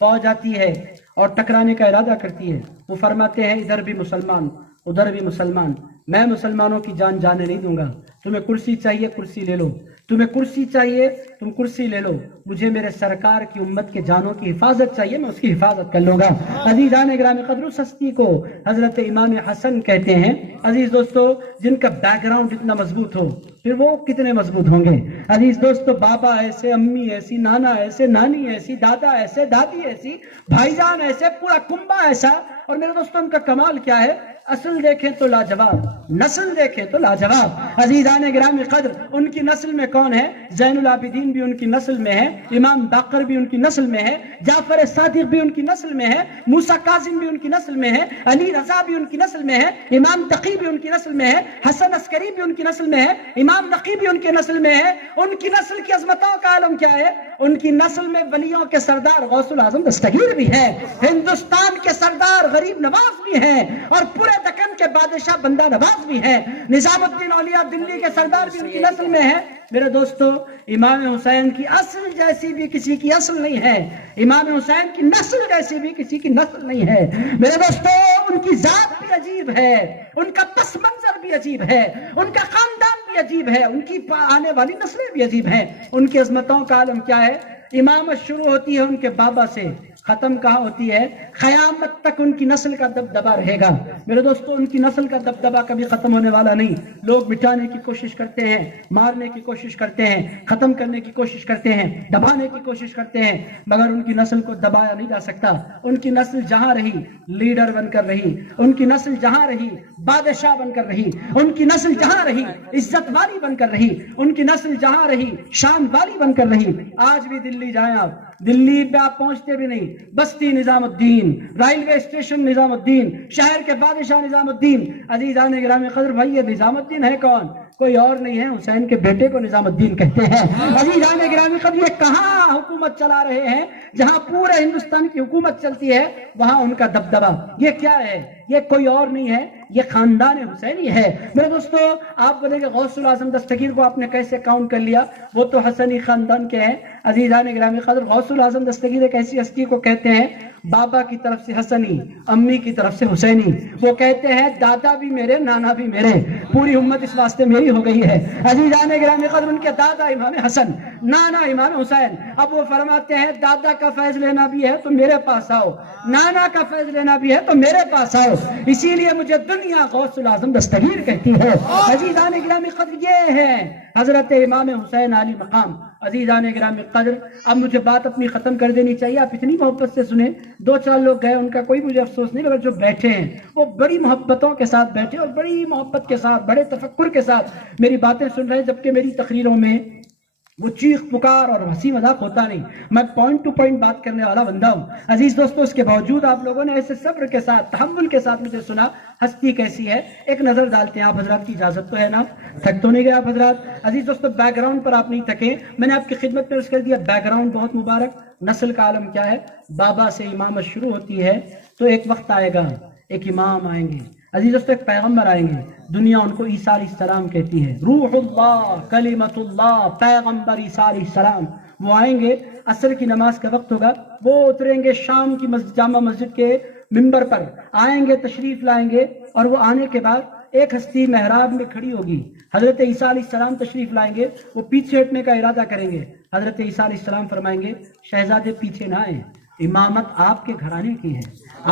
فوج آتی ہے اور ٹکرانے کا ارادہ کرتی ہے. وہ فرماتے ہیں, ادھر بھی مسلمان ادھر بھی مسلمان, میں مسلمانوں کی جان جانے نہیں دوں گا. تمہیں کرسی چاہیے, کرسی لے لو. تمہیں کرسی چاہیے, تم کرسی لے لو. مجھے میرے سرکار کی امت کے جانوں کی حفاظت چاہیے, میں اس کی حفاظت کر لوں گا. عزیزان گرامی قدر, اس ہستی کو حضرت امام حسن کہتے ہیں. عزیز دوستو, جن کا بیک گراؤنڈ اتنا مضبوط ہو, پھر وہ کتنے مضبوط ہوں گے. عزیز دوستو, بابا ایسے, امی ایسی, نانا ایسے, نانی ایسی, دادا ایسے, دادی ایسی, بھائی جان ایسے, پورا کنبہ ایسا. اور میرے دوستو, ان کا کمال کیا ہے؟ اصل دیکھیں تو لاجواب, نسل دیکھیں تو لاجواب. عزیزان گرامی قدر, ان کی نسل میں کون ہے؟ زین العابدین بھی ان کی نسل میں ہے, امام باقر بھی ان کی نسل میں ہے, جعفر صادق بھی ان کی نسل میں ہے, موسیٰ کاظم بھی ان کی نسل میں ہے, علی رضا بھی ان کی نسل میں ہے, امام تقی بھی ان کی نسل میں ہے, حسن عسکری بھی ان کی نسل میں ہے, امام نقی بھی ان کی نسل میں ہے. ان کی نسل کی عظمتوں کا عالم کیا ہے؟ ان کی نسل میں ولیوں کے سردار غوث الاعظم دستگیر بھی ہے, ہندوستان کے سردار غریب نواز بھی ہیں, اور پورے دکن کے بادشاہ بندہ نواز بھی ہیں. نظام الدین اولیاء دلی کے سردار بھی ان کی نسل میں ہے. میرے دوستو, امام حسین کی اصل جیسی بھی کسی کی اصل نہیں ہے. امام حسین کی نسل جیسی بھی کسی کی نسل نہیں ہے. میرے دوستو, ان کی ذات بھی عجیب ہے, ان کا پس منظر بھی عجیب ہے, ان کا خاندان بھی عجیب ہے, ان کی آنے والی نسلیں بھی عجیب ہیں. ان کی عظمتوں کا عالم کیا ہے؟ امامت شروع ہوتی ہے ان کے بابا سے, ختم کہاں ہوتی ہے؟ قیامت تک ان کی نسل کا دبدبا رہے گا. میرے دوستو, ان کی نسل کا دبدبا کبھی ختم ہونے والا نہیں. لوگ مٹانے کی کوشش کرتے ہیں, مارنے کی کوشش کرتے ہیں, ختم کرنے کی کوشش کرتے ہیں, دبانے کی کوشش کرتے ہیں, مگر ان کی نسل کو دبایا نہیں جا سکتا. ان کی نسل جہاں رہی لیڈر بن کر رہی, ان کی نسل جہاں رہی بادشاہ بن کر رہی, ان کی نسل جہاں رہی عزت والی بن کر رہی, ان کی نسل جہاں رہی شان والی بن کر رہی. آج بھی دلی جائیں آپ, دلی پہ آپ پہنچتے بھی نہیں, بستی نظام الدین, ریلوے اسٹیشن نظام الدین, شہر کے بادشاہ نظام الدین. عزیزان گرامی قدر, بھائی یہ نظام الدین ہے کون؟ کوئی اور نہیں ہے, حسین کے بیٹے کو نظام الدین کہتے ہیں. عزیزان گرامی قدر, یہ کہاں حکومت چلا رہے ہیں؟ جہاں پورے ہندوستان کی حکومت چلتی ہے وہاں ان کا دبدبا. یہ کیا ہے؟ یہ کوئی اور نہیں ہے, یہ خاندان حسینی ہے. میرے دوستو, آپ بولیں کہ غوث الاعظم دستگیر کو آپ نے کیسے کاؤنٹ کر لیا؟ وہ تو حسنی خاندان کے ہیں. عزیزان گرامی قدر, غوث الاعظم دستگیر ایک ایسی ہستی کو کہتے ہیں بابا کی طرف سے حسنی, امی کی طرف سے حسینی. وہ کہتے ہیں دادا بھی میرے, نانا بھی میرے, پوری امت اس واسطے میری ہو گئی ہے. عزیزان گرامی قدر, ان کے دادا امام حسن, نانا امام حسین. اب وہ فرماتے ہیں دادا کا فیض لینا بھی ہے تو میرے پاس آؤ, نانا کا فیض لینا بھی ہے تو میرے پاس آؤ, اسی لیے مجھے دنیا غوث الاعظم دستگیر کہتی ہے. عزیزان گرامی قدر, یہ ہے حضرت امام حسین علی مقام. عزیزان گرامی قدر, اب مجھے بات اپنی ختم کر دینی چاہیے, آپ اتنی محبت سے سنیں. 2-4 لوگ گئے, ان کا کوئی مجھے افسوس نہیں, مگر جو بیٹھے ہیں وہ بڑی محبتوں کے ساتھ بیٹھے اور بڑی محبت کے ساتھ, بڑے تفکر کے ساتھ میری باتیں سن رہے ہیں, جبکہ میری تقریروں میں وہ چیخ پکار اور ہنسی مذاق ہوتا نہیں. میں پوائنٹ ٹو پوائنٹ بات کرنے والا بندہ ہوں. عزیز دوستو, اس کے باوجود آپ لوگوں نے ایسے صبر کے ساتھ, تحمل کے ساتھ مجھے سنا. ہستی کیسی ہے ایک نظر ڈالتے ہیں. آپ حضرات کی اجازت تو ہے نا, تھک تو نہیں گئے آپ حضرات؟ عزیز دوستو, بیک گراؤنڈ پر آپ نہیں تھکے, میں نے آپ کی خدمت میں عرض کر دیا بیک گراؤنڈ بہت مبارک. نسل کا عالم کیا ہے؟ بابا سے امامت شروع ہوتی ہے, تو ایک وقت آئے گا ایک امام آئیں گے, عزیز دوستو ایک پیغمبر آئیں گے، دنیا ان کو عیسیٰ علیہ السلام کہتی ہے، روح اللہ، کلمت اللہ، پیغمبر عیسیٰ علیہ السلام. وہ آئیں گے، عصر کی نماز کا وقت ہوگا، وہ اتریں گے شام کی جامع مسجد کے ممبر پر، آئیں گے، تشریف لائیں گے، اور وہ آنے کے بعد ایک ہستی محراب میں کھڑی ہوگی. حضرت عیسیٰ علیہ السلام تشریف لائیں گے، وہ پیچھے ہٹنے کا ارادہ کریں گے. حضرت عیسیٰ علیہ السلام فرمائیں گے شہزادے پیچھے نہ آئیں، امامت آپ کے گھرانے کی ہے،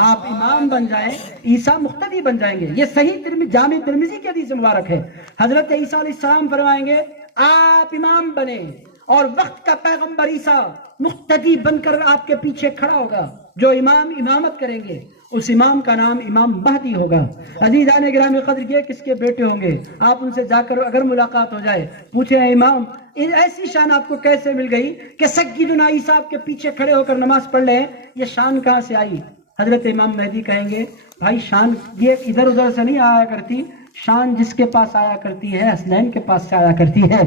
آپ امام بن جائیں، عیسیٰ مقتدی بن جائیں گے. یہ صحیح جامع ترمذی کی حدیث مبارک ہے. حضرت عیسیٰ علیہ السلام فرمائیں گے آپ امام بنے، اور وقت کا پیغمبر عیسیٰ مقتدی بن کر آپ کے پیچھے کھڑا ہوگا. جو امام امامت کریں گے اس امام کا نام امام مہدی ہوگا. عزیزان گرامی قدر، یہ کس کے بیٹے ہوں گے؟ آپ ان سے جا کر اگر ملاقات ہو جائے، پوچھیں امام ایسی شان آپ کو کیسے مل گئی کہ سیدنا عیسیٰ آپ کے پیچھے کھڑے ہو کر نماز پڑھ لیں؟ یہ شان کہاں سے آئی؟ حضرت امام مہدی کہیں گے بھائی شان یہ ادھر ادھر سے نہیں آیا کرتی، شان جس کے پاس آیا کرتی ہے حسنین کے پاس سے آیا کرتی ہے.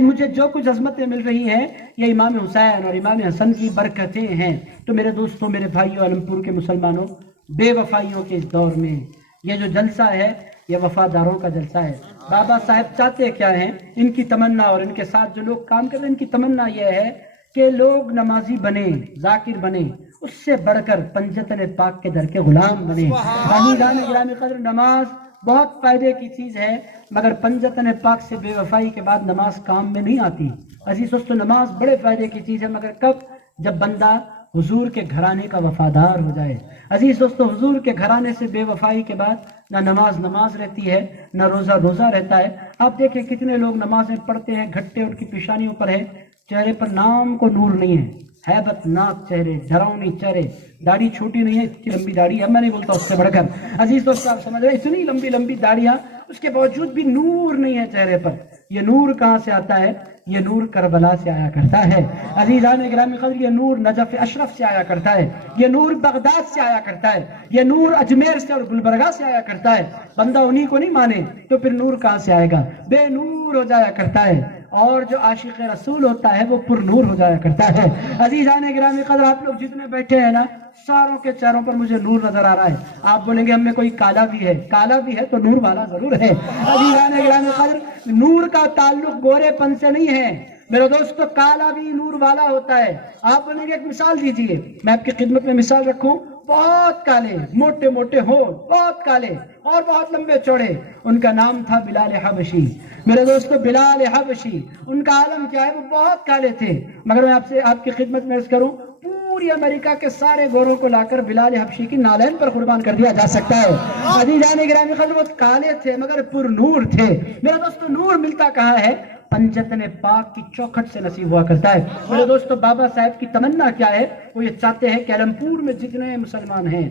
مجھے جو کچھ عظمتیں مل رہی ہیں یہ امام حسین اور امام حسن کی برکتیں ہیں. تو میرے دوستوں، میرے بھائیوں، عالم پور کے مسلمانوں، بے وفائیوں کے اس دور میں یہ جو جلسہ ہے یہ وفاداروں کا جلسہ ہے. بابا صاحب چاہتے کیا ہیں؟ ان کی تمنا، اور ان کے ساتھ جو لوگ کام کر رہے ہیں ان کی تمنا یہ ہے کہ لوگ نمازی بنے، ذاکر بنے، اس سے بڑھ کر پنجتن پاک کے در کے غلام بنے. عزیزان گرامی قدر، نماز بہت فائدے کی چیز ہے، مگر پنجتن پاک سے بے وفائی کے بعد نماز کام میں نہیں آتی. عزیز دوستو، نماز بڑے فائدے کی چیز ہے، مگر کب؟ جب بندہ حضور کے گھرانے کا وفادار ہو جائے. عزیز دوستو، حضور کے گھرانے سے بے وفائی کے بعد نہ نماز رہتی ہے، نہ روزہ رہتا ہے. آپ دیکھیں کتنے لوگ نمازیں پڑھتے ہیں، گھٹے ان کی پیشانیوں پر ہے، چہرے پر نام کو نور نہیں ہے، ہیبت ناک چہرے، ڈراؤنی چہرے، داڑھی چھوٹی نہیں ہے، اتنی لمبی داڑھی ہے، میں نہیں بولتا اس سے بڑھ کر. عزیز دوستو، آپ سمجھ رہے ہیں، اتنی لمبی لمبی داڑیاں، اس کے باوجود بھی نور نہیں ہے چہرے پر. یہ نور کہاں سے آتا ہے؟ یہ نور کربلا سے آیا کرتا ہے. عزیزان گرامی قدر، یہ نور نجف اشرف سے آیا کرتا ہے، یہ نور بغداد سے آیا کرتا ہے، یہ نور اجمیر سے اور گلبرگہ سے آیا کرتا ہے. بندہ انہی کو نہیں مانے تو پھر نور کہاں سے آئے گا؟ بے نور ہو جایا کرتا ہے. اور جو عاشق رسول ہوتا ہے وہ پر نور ہو جایا کرتا ہے. عزیزان گرامی قدر، آپ لوگ جتنے بیٹھے ہیں نا، ساروں کے چہروں پر مجھے نور نظر آ رہا ہے. آپ بولیں گے ہم میں کوئی کالا بھی ہے، کالا بھی ہے تو نور والا ضرور ہے. عزیزان گرامی قدر، نور کا تعلق گورے پن سے نہیں ہے میرے دوستو، کالا بھی نور والا ہوتا ہے. آپ بولیں گے ایک مثال دیجئے، میں آپ کی خدمت میں مثال رکھوں. بہت کالے، موٹے موٹے ہون، بہت کالے اور بہت لمبے چوڑے، ان کا نام تھا بلال حبشی. میرے دوستو، بلال حبشی، ان کا عالم کیا ہے؟ وہ بہت کالے تھے. مگر میں آپ کی خدمت میں عرض کروں، پوری امریکہ کے سارے گوروں کو لا کر بلال حبشی کی نالین پر قربان کر دیا جا سکتا ہے. عزیزان گرامی قدر، وہ کالے تھے مگر پر نور تھے. میرے دوستو، نور ملتا کہاں ہے؟ پنجتن پاک کی چوکھٹ سے نصیب ہوا کرتا ہے. میرے دوستو، بابا صاحب کی تمنا کیا ہے؟ وہ یہ چاہتے ہیں کہ عالم پور میں جتنے مسلمان ہیں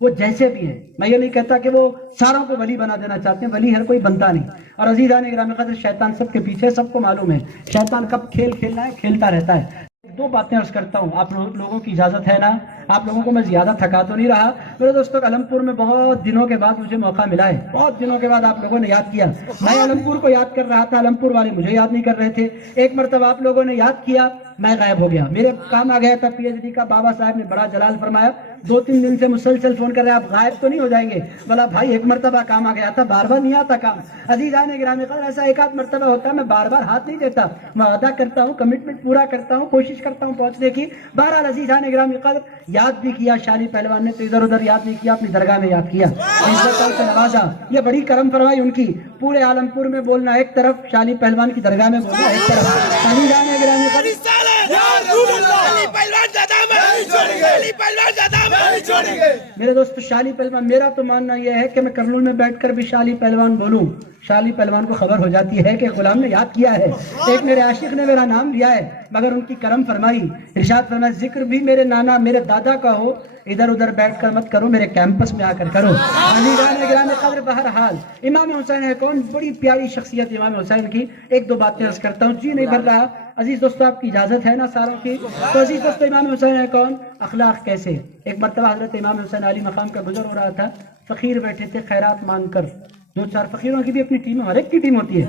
وہ جیسے بھی ہیں، میں یہ نہیں کہتا کہ وہ ساروں کو ولی بنا دینا چاہتے ہیں، ولی ہر کوئی بنتا نہیں. اور عزیزان گرامی قدر، شیطان سب کے پیچھے، سب کو معلوم ہے شیطان کب کھیل کھیلنا ہے، کھیلتا رہتا ہے. دو باتیں عرض کرتا ہوں، آپ لوگوں کی اجازت ہے نا؟ آپ لوگوں کو میں زیادہ تھکا تو نہیں رہا؟ میرے دوستوں، عالم پور میں بہت دنوں کے بعد مجھے موقع ملا ہے، بہت دنوں کے بعد آپ لوگوں نے یاد کیا. میں عالم پور کو یاد کر رہا تھا، عالم پور والے مجھے یاد نہیں کر رہے تھے. ایک مرتبہ آپ لوگوں نے یاد کیا، میں غائب ہو گیا، میرے کام آ گیا تھا پی ایچ ڈی کا. بابا صاحب نے بڑا جلال فرمایا، 2-3 دن سے مسلسل فون کر رہے ہیں، آپ غائب تو نہیں ہو جائیں گے؟ بولا بھائی ایک مرتبہ کام آ گیا تھا، بار بار نہیں آتا کام. عزیزان گرامی قدر، ایسا ایک آدھ مرتبہ ہوتا ہے، میں بار بار ہاتھ نہیں دیتا، میں وعدہ کرتا ہوں، کمٹمنٹ پورا کرتا ہوں، کوشش کرتا ہوں پہنچنے کی. بہرحال عزیزان گرامی قدر، یاد بھی کیا شالی پہلوان نے، تو ادھر ادھر یاد نہیں کیا، اپنی درگاہ میں یاد کیا، عزت سے نوازا. یہ بڑی کرم فرمائی ان کی. پورے عالم پور میں بولنا ایک طرف، شالی پہلوان کی درگاہ میں بولنا ایک طرف. عزیزان گرامی قدر، میرے دوست، شالی پہلوان، میرا تو ماننا یہ ہے کہ میں کرنول میں بیٹھ کر بھی شالی پہلوان بولوں، شالی پہلوان کو خبر ہو جاتی ہے کہ غلام نے یاد کیا ہے. ایک میرے عاشق نے میرا نام لیا ہے، مگر ان کی کرم فرمائی، ارشاد فرمایا ذکر بھی میرے نانا میرے دادا کا ہو، ادھر ادھر بیٹھ کر مت کرو، میرے کیمپس میں آ کر کرو. عزیزان گرامی قدر، بہرحال امام حسین ہے کون؟ بڑی پیاری شخصیت امام حسین کی. ایک دو باتیں عرض کرتا ہوں، جی نہیں بھر رہا. عزیز دوستو، آپ کی اجازت ہے نا ساروں کی؟ تو عزیز دوستو، امام حسین ہے کون؟ اخلاق کیسے؟ ایک مرتبہ حضرت امام حسین علی مقام کا گزر ہو رہا تھا، فقیر بیٹھے تھے خیرات مانگ کر. 2-4 فقیروں کی بھی اپنی ٹیم، ہر ایک کی ٹیم ہوتی ہے.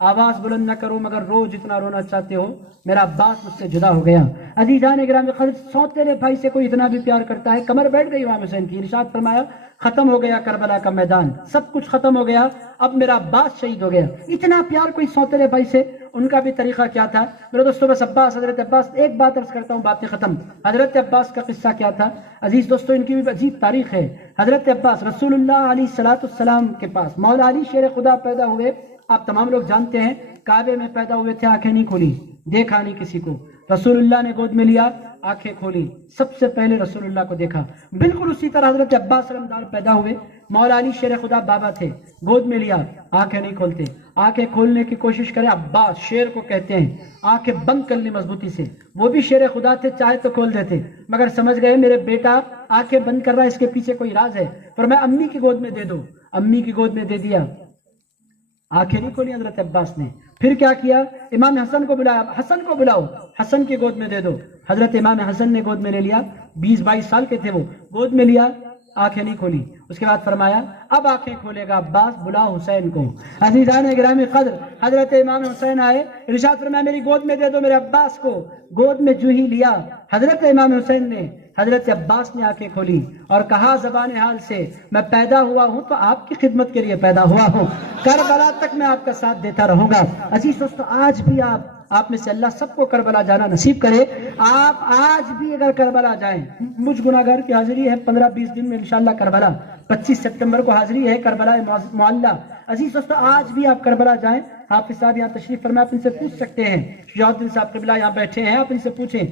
آواز بلند نہ کرو مگر رو جتنا رونا چاہتے ہو، میرا عباس مجھ سے جدا ہو گیا۔ عزیزان گرامی قدر، سوتیلے بھائی سے کوئی اتنا بھی پیار کرتا ہے، کمر بیٹھ گئی امام حسین کی۔ ارشاد فرمایا ختم ہو گیا کربلا کا میدان، سب کچھ ختم ہو گیا، اب میرا عباس شہید ہو گیا۔ اتنا پیار کوئی سوتیلے بھائی سے، ان کا بھی طریقہ کیا تھا؟ میرے دوستوں بس عباس، حضرت عباس، ایک بات عرض کرتا ہوں، باتیں ختم۔ حضرت عباس کا قصہ کیا تھا عزیز دوستوں؟ ان کی بھی عجیب تاریخ ہے۔ حضرت عباس رسول اللہ علیہ السلام کے پاس مولا علی شیر خدا پیدا ہوئے، آپ تمام لوگ جانتے ہیں، کعبے میں پیدا ہوئے تھے، آنکھیں نہیں کھولی، دیکھا نہیں کسی کو۔ رسول اللہ نے گود میں لیا، آنکھیں کھولی، سب سے پہلے رسول اللہ کو دیکھا۔ بالکل اسی طرح حضرت عباس علمدار پیدا ہوئے، مولا علی شیر خدا بابا تھے، گود میں لیا، آنکھیں نہیں کھولتے، آنکھیں کھولنے کی کوشش کرے، عباس شیر کو کہتے ہیں، آنکھیں بند کر لی مضبوطی سے۔ وہ بھی شیر خدا تھے، چاہے تو کھول دیتے، مگر سمجھ گئے میرے بیٹا آنکھیں بند کر رہا ہے، اس کے پیچھے کوئی راز ہے، پر میں امی کی گود میں دے دو۔ امی کی گود میں دے دیا، آنکھیں نہیں کھولی حضرت عباس نے۔ پھر کیا کیا؟ امام حسن کو بلایا، حسن کو بلاؤ، حسن کی گود میں دے دو۔ حضرت امام حسن نے گود میں لے لیا، 20-22 سال کے تھے وہ، گود میں لیا، آنکھیں نہیں کھولی۔ اس کے بعد فرمایا اب آنکھیں کھولے گا عباس، بلاؤ حسین کو۔ عزیزان گرامی قدر، حضرت امام حسین آئے، ارشاد فرمایا میری گود میں دے دو میرے عباس کو۔ گود میں جو ہی لیا حضرت امام حسین نے، حضرت عباس نے آنکھیں کھولی اور کہا زبان حال سے، میں پیدا ہوا ہوں تو آپ کی خدمت کے لیے پیدا ہوا ہوں، کربلا تک میں آپ کا ساتھ دیتا رہوں گا۔ عزیز دوستو، آج بھی آپ میں سے اللہ سب کو کربلا جانا نصیب کرے۔ آپ آج بھی اگر کربلا جائیں، مجھ گناہگار کی حاضری ہے 15-20 دن میں انشاءاللہ کربلا، 25 سپٹمبر کو حاضری ہے کربلا معلّہ۔ عزیز دوستو، آج بھی آپ کربلا جائیں، حافظ صاحب یہاں تشریف فرمائے، آپ ان سے پوچھ سکتے ہیں، شجاع الدین صاحب قبلہ یہاں بیٹھے ہیں، آپ ان سے پوچھیں۔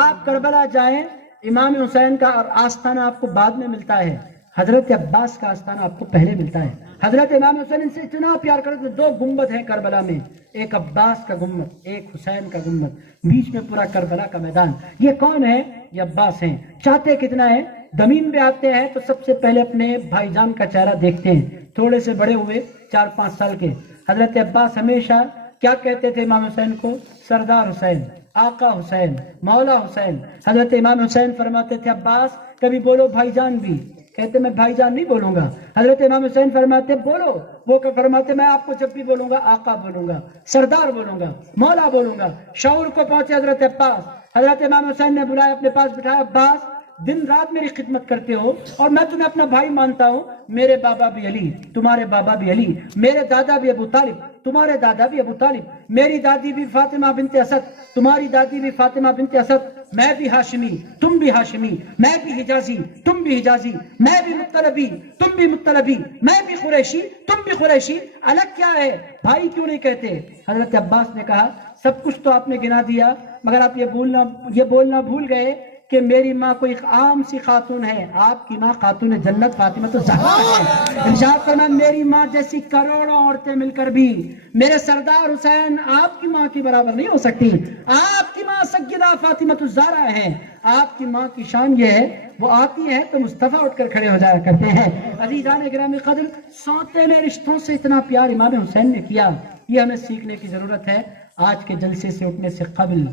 آپ کربلا جائیں، امام حسین کا آستانہ آپ کو بعد میں ملتا ہے، حضرت عباس کا آستانہ آپ کو پہلے ملتا ہے۔ حضرت امام حسین ان سے اتنا پیار کرتے، 2 گنبد ہیں کربلا میں، ایک عباس کا گنبد، ایک حسین کا گنبد، بیچ میں پورا کربلا کا میدان۔ یہ کون ہے؟ یہ عباس ہیں۔ چاہتے کتنا ہے؟ زمین پہ آتے ہیں تو سب سے پہلے اپنے بھائی جان کا چہرہ دیکھتے ہیں، تھوڑے سے بڑے ہوئے 4-5 سال کے۔ حضرت عباس ہمیشہ کیا کہتے تھے امام حسین کو؟ سردار حسین، آقا حسین، مولا حسین۔ حضرت امام حسین فرماتے تھے عباس کبھی بولو بھائی جان بھی، کہتے میں بھائی جان نہیں بولوں گا۔ حضرت امام حسین فرماتے بولو، وہ فرماتے میں آپ کو جب بھی بولوں گا آقا بولوں گا، سردار بولوں گا، مولا بولوں گا۔ شعور کو پہنچے حضرت عباس، حضرت امام حسین نے بلایا، اپنے پاس بٹھایا، عباس دن رات میری خدمت کرتے ہو اور میں تمہیں اپنا بھائی مانتا ہوں، میرے بابا بھی علی، تمہارے بابا بھی علی، میرے دادا بھی ابو طالب، تمہارے دادا بھی ابو طالب، میری دادی بھی فاطمہ بنت اسد، تمہاری دادی بھی فاطمہ بنت اسد، میں بھی ہاشمی، تم بھی ہاشمی، میں بھی حجازی، تم بھی حجازی، میں بھی مطلبی، تم بھی مطلبی، میں بھی قریشی، تم بھی قریشی، الگ کیا ہے؟ بھائی کیوں نہیں کہتے؟ حضرت عباس نے کہا سب کچھ تو آپ نے گنا دیا، مگر آپ یہ بولنا بھول گئے کہ میری ماں کوئی عام سی خاتون ہے، آپ کی ماں خاتون جنت فاطمہ الزہرا ہے۔ ارشاد فرمایا میری ماں جیسی کروڑوں عورتیں مل کر بھی میرے سردار حسین آپ کی ماں کی برابر نہیں ہو سکتی۔ آپ کی ماں سیدہ فاطمہ الزہرا ہے، آپ کی ماں کی شان یہ ہے وہ آتی ہے تو مصطفیٰ اٹھ کر کھڑے ہو جایا کرتے ہیں۔ عزیزان گرامی قدر، سوتیلے رشتوں سے اتنا پیار امام حسین نے کیا، یہ ہمیں سیکھنے کی ضرورت ہے۔ آج کے جلسے سے اٹھنے سے قبل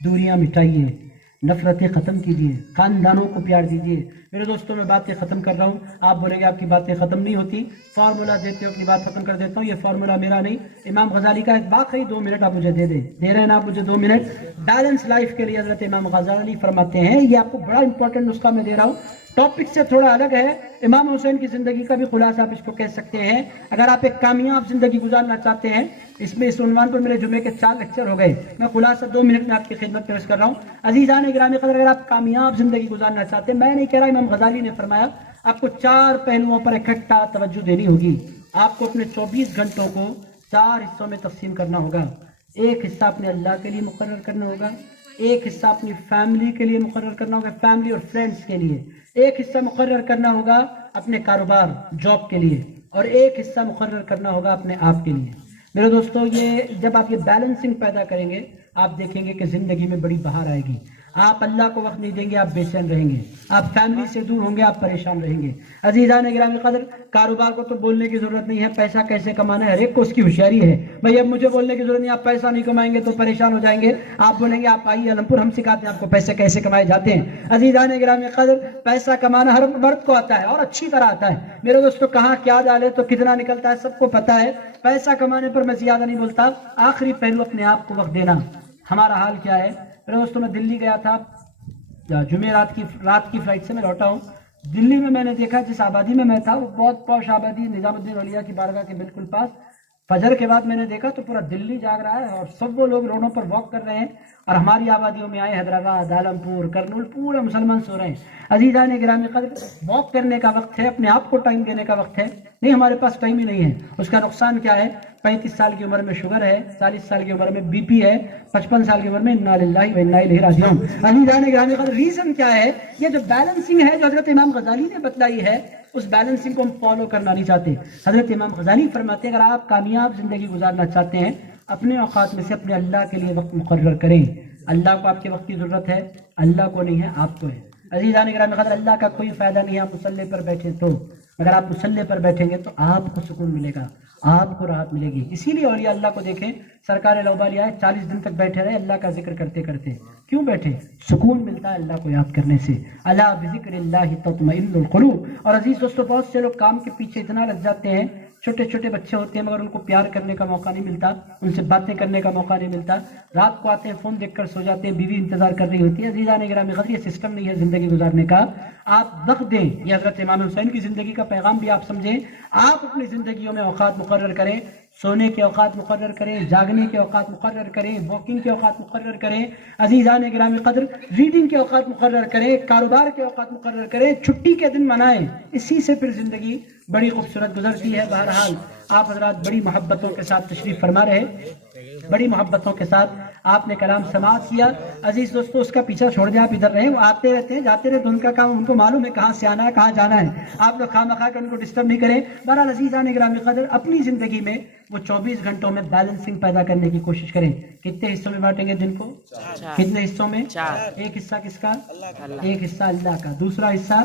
دوریاں مٹائیے، نفرتیں ختم کیجیے، خاندانوں کو پیار دیجیے۔ میرے دوستوں میں باتیں ختم کر رہا ہوں، آپ بولیں گے آپ کی باتیں ختم نہیں ہوتی، فارمولا دیتے ہو اپنی بات ختم کر دیتا ہوں، یہ فارمولا میرا نہیں، امام غزالی کا ہے، باقی 2 منٹ آپ مجھے دے رہے ہیں نا، آپ مجھے 2 منٹ بیلنس لائف کے لیے حضرت امام غزالی فرماتے ہیں، یہ آپ کو بڑا امپورٹنٹ نسخہ میں دے رہا ہوں، ٹاپک سے تھوڑا الگ ہے، امام حسین کی زندگی کا بھی خلاصہ آپ اس کو کہہ سکتے ہیں۔ اگر آپ ایک کامیاب زندگی گزارنا چاہتے ہیں، اس عنوان پر میرے جمعے کے 4 لیکچر ہو گئے، میں خلاصہ 2 منٹ میں آپ کی خدمت پیش کر رہا ہوں۔ عزیزان گرامی قدر، اگر آپ کامیاب زندگی گزارنا چاہتے ہیں، میں نہیں کہہ رہا، امام غزالی نے فرمایا آپ کو 4 پہلوؤں پر اکٹھا توجہ دینی ہوگی۔ آپ کو اپنے 24 گھنٹوں کو 4 حصوں میں تقسیم کرنا ہوگا۔ ایک حصہ اپنے اللہ کے لیے مقرر کرنا ہوگا، ایک حصہ اپنی فیملی کے لیے مقرر کرنا ہوگا، فیملی اور فرینڈز کے لیے، ایک حصہ مقرر کرنا ہوگا اپنے کاروبار جاب کے لیے، اور ایک حصہ مقرر کرنا ہوگا اپنے آپ کے لیے۔ میرے دوستو، یہ جب آپ یہ بیلنسنگ پیدا کریں گے، آپ دیکھیں گے کہ زندگی میں بڑی بہار آئے گی۔ آپ اللہ کو وقت نہیں دیں گے، آپ بے چین رہیں گے، آپ فیملی سے دور ہوں گے، آپ پریشان رہیں گے۔ عزیزان گرامی قدر، کاروبار کو تو بولنے کی ضرورت نہیں ہے، پیسہ کیسے کمانا ہے ہر ایک کو اس کی ہوشیاری ہے۔ بھائی اب مجھے بولنے کی ضرورت نہیں، آپ پیسہ نہیں کمائیں گے تو پریشان ہو جائیں گے، آپ بولیں گے آپ آئیے علمپور، ہم سکھاتے ہیں آپ کو پیسے کیسے کمائے جاتے ہیں۔ عزیزان گرامی قدر، پیسہ کمانا ہر مرد کو آتا ہے اور اچھی طرح آتا ہے میرے دوستو، کہاں کیا ڈالے تو کتنا نکلتا ہے سب کو پتا ہے۔ پیسہ کمانے پر میں زیادہ نہیں بولتا، آخری پہلو اپنے آپ کو وقت دینا۔ ہمارا حال کیا ہے میرے دوستو، میں دلی گیا تھا جمعرات کی رات کی فلائٹ سے میں لوٹا ہوں۔ دلی میں نے دیکھا جس آبادی میں میں تھا وہ بہت پوش آبادی، نظام الدین اولیاء کی بارگاہ کے بالکل پاس۔ فجر کے بعد میں نے دیکھا تو پورا دلی جاگ رہا ہے اور سب وہ لوگ روڈوں پر واک کر رہے ہیں، اور ہماری آبادیوں میں آئے حیدرآباد، عالمپور، کرنول، پورے مسلمان سو رہے ہیں۔ عزیزان گرامی قدر، واک کرنے کا وقت ہے، اپنے آپ کو ٹائم دینے کا وقت ہے، نہیں ہمارے پاس ٹائم ہی نہیں ہے۔ اس کا نقصان کیا ہے؟ 35 سال کی عمر میں شوگر ہے، 40 سال کی عمر میں بی پی ہے، 55 سال کی عمر میں انا للہ و انا الیہ راجعون۔ عزیزان گرامی قدر، ریزن کیا ہے؟ یہ جو بیلنسنگ ہے جو حضرت امام غزالی نے بتلائی ہے، اس بیلنسنگ کو ہم فالو کرنا نہیں چاہتے۔ حضرت امام غزالی فرماتے ہیں اگر آپ کامیاب زندگی گزارنا چاہتے ہیں، اپنے اوقات میں سے اپنے اللہ کے لیے وقت مقرر کریں۔ اللہ کو آپ کے وقت کی ضرورت ہے، اللہ کو نہیں ہے، آپ کو ہے۔ عزیزان گرامی قدر، اللہ کا کوئی فائدہ نہیں ہے آپ مصلی پر بیٹھے تو، اگر آپ مصلی پر بیٹھیں گے تو آپ کو سکون ملے گا، آپ کو راحت ملے گی۔ اسی لیے اولیاء اللہ کو دیکھیں، سرکار لوبالی آئے 40 دن تک بیٹھے رہے اللہ کا ذکر کرتے کرتے۔ کیوں بیٹھے؟ سکون ملتا ہے اللہ کو یاد کرنے سے۔ الا بذکر اللہ تطمئن القلوب۔ اور عزیز دوستو، بہت سے لوگ کام کے پیچھے اتنا لگ جاتے ہیں، چھوٹے چھوٹے بچے ہوتے ہیں مگر ان کو پیار کرنے کا موقع نہیں ملتا، ان سے باتیں کرنے کا موقع نہیں ملتا، رات کو آتے ہیں فون دیکھ کر سو جاتے ہیں، بیوی انتظار کر رہی ہوتی ہے۔ عزیزان گرامی قدر، یہ سسٹم نہیں ہے زندگی گزارنے کا، آپ وقت دیں۔ یہ حضرت امام حسین کی زندگی کا پیغام بھی آپ سمجھیں، آپ اپنی زندگیوں میں اوقات مقرر کریں، سونے کے اوقات مقرر کریں، جاگنے کے اوقات مقرر کریں، واکنگ کے اوقات مقرر کریں۔ عزیزان گرامی قدر، ریڈنگ کے اوقات مقرر کریں، کاروبار کے اوقات مقرر کریں، چھٹی کے دن منائیں، اسی سے پھر زندگی بڑی خوبصورت گزرتی ہے۔ بہرحال آپ حضرات بڑی محبتوں کے ساتھ تشریف فرما رہے، بڑی محبتوں کے ساتھ آپ نے کلام سماعت کیا۔ عزیز دوستو، اس کا پیچھا چھوڑ دیں، آپ ادھر رہیں، وہ آتے رہتے ہیں جاتے رہتے، ان کا کام، ان کو معلوم ہے کہاں سے آنا ہے کہاں جانا ہے، آپ لوگ خواہ کر ان کو ڈسٹرب نہیں کریں۔ بہرحال عزیزان گرامی قدر، اپنی زندگی میں وہ 24 گھنٹوں میں بیلنسنگ پیدا کرنے کی کوشش کریں۔ کتنے حصوں میں بانٹیں گے دن کو؟ کتنے حصوں میں؟ ایک حصہ کس کا؟ ایک حصہ اللہ کا، دوسرا حصہ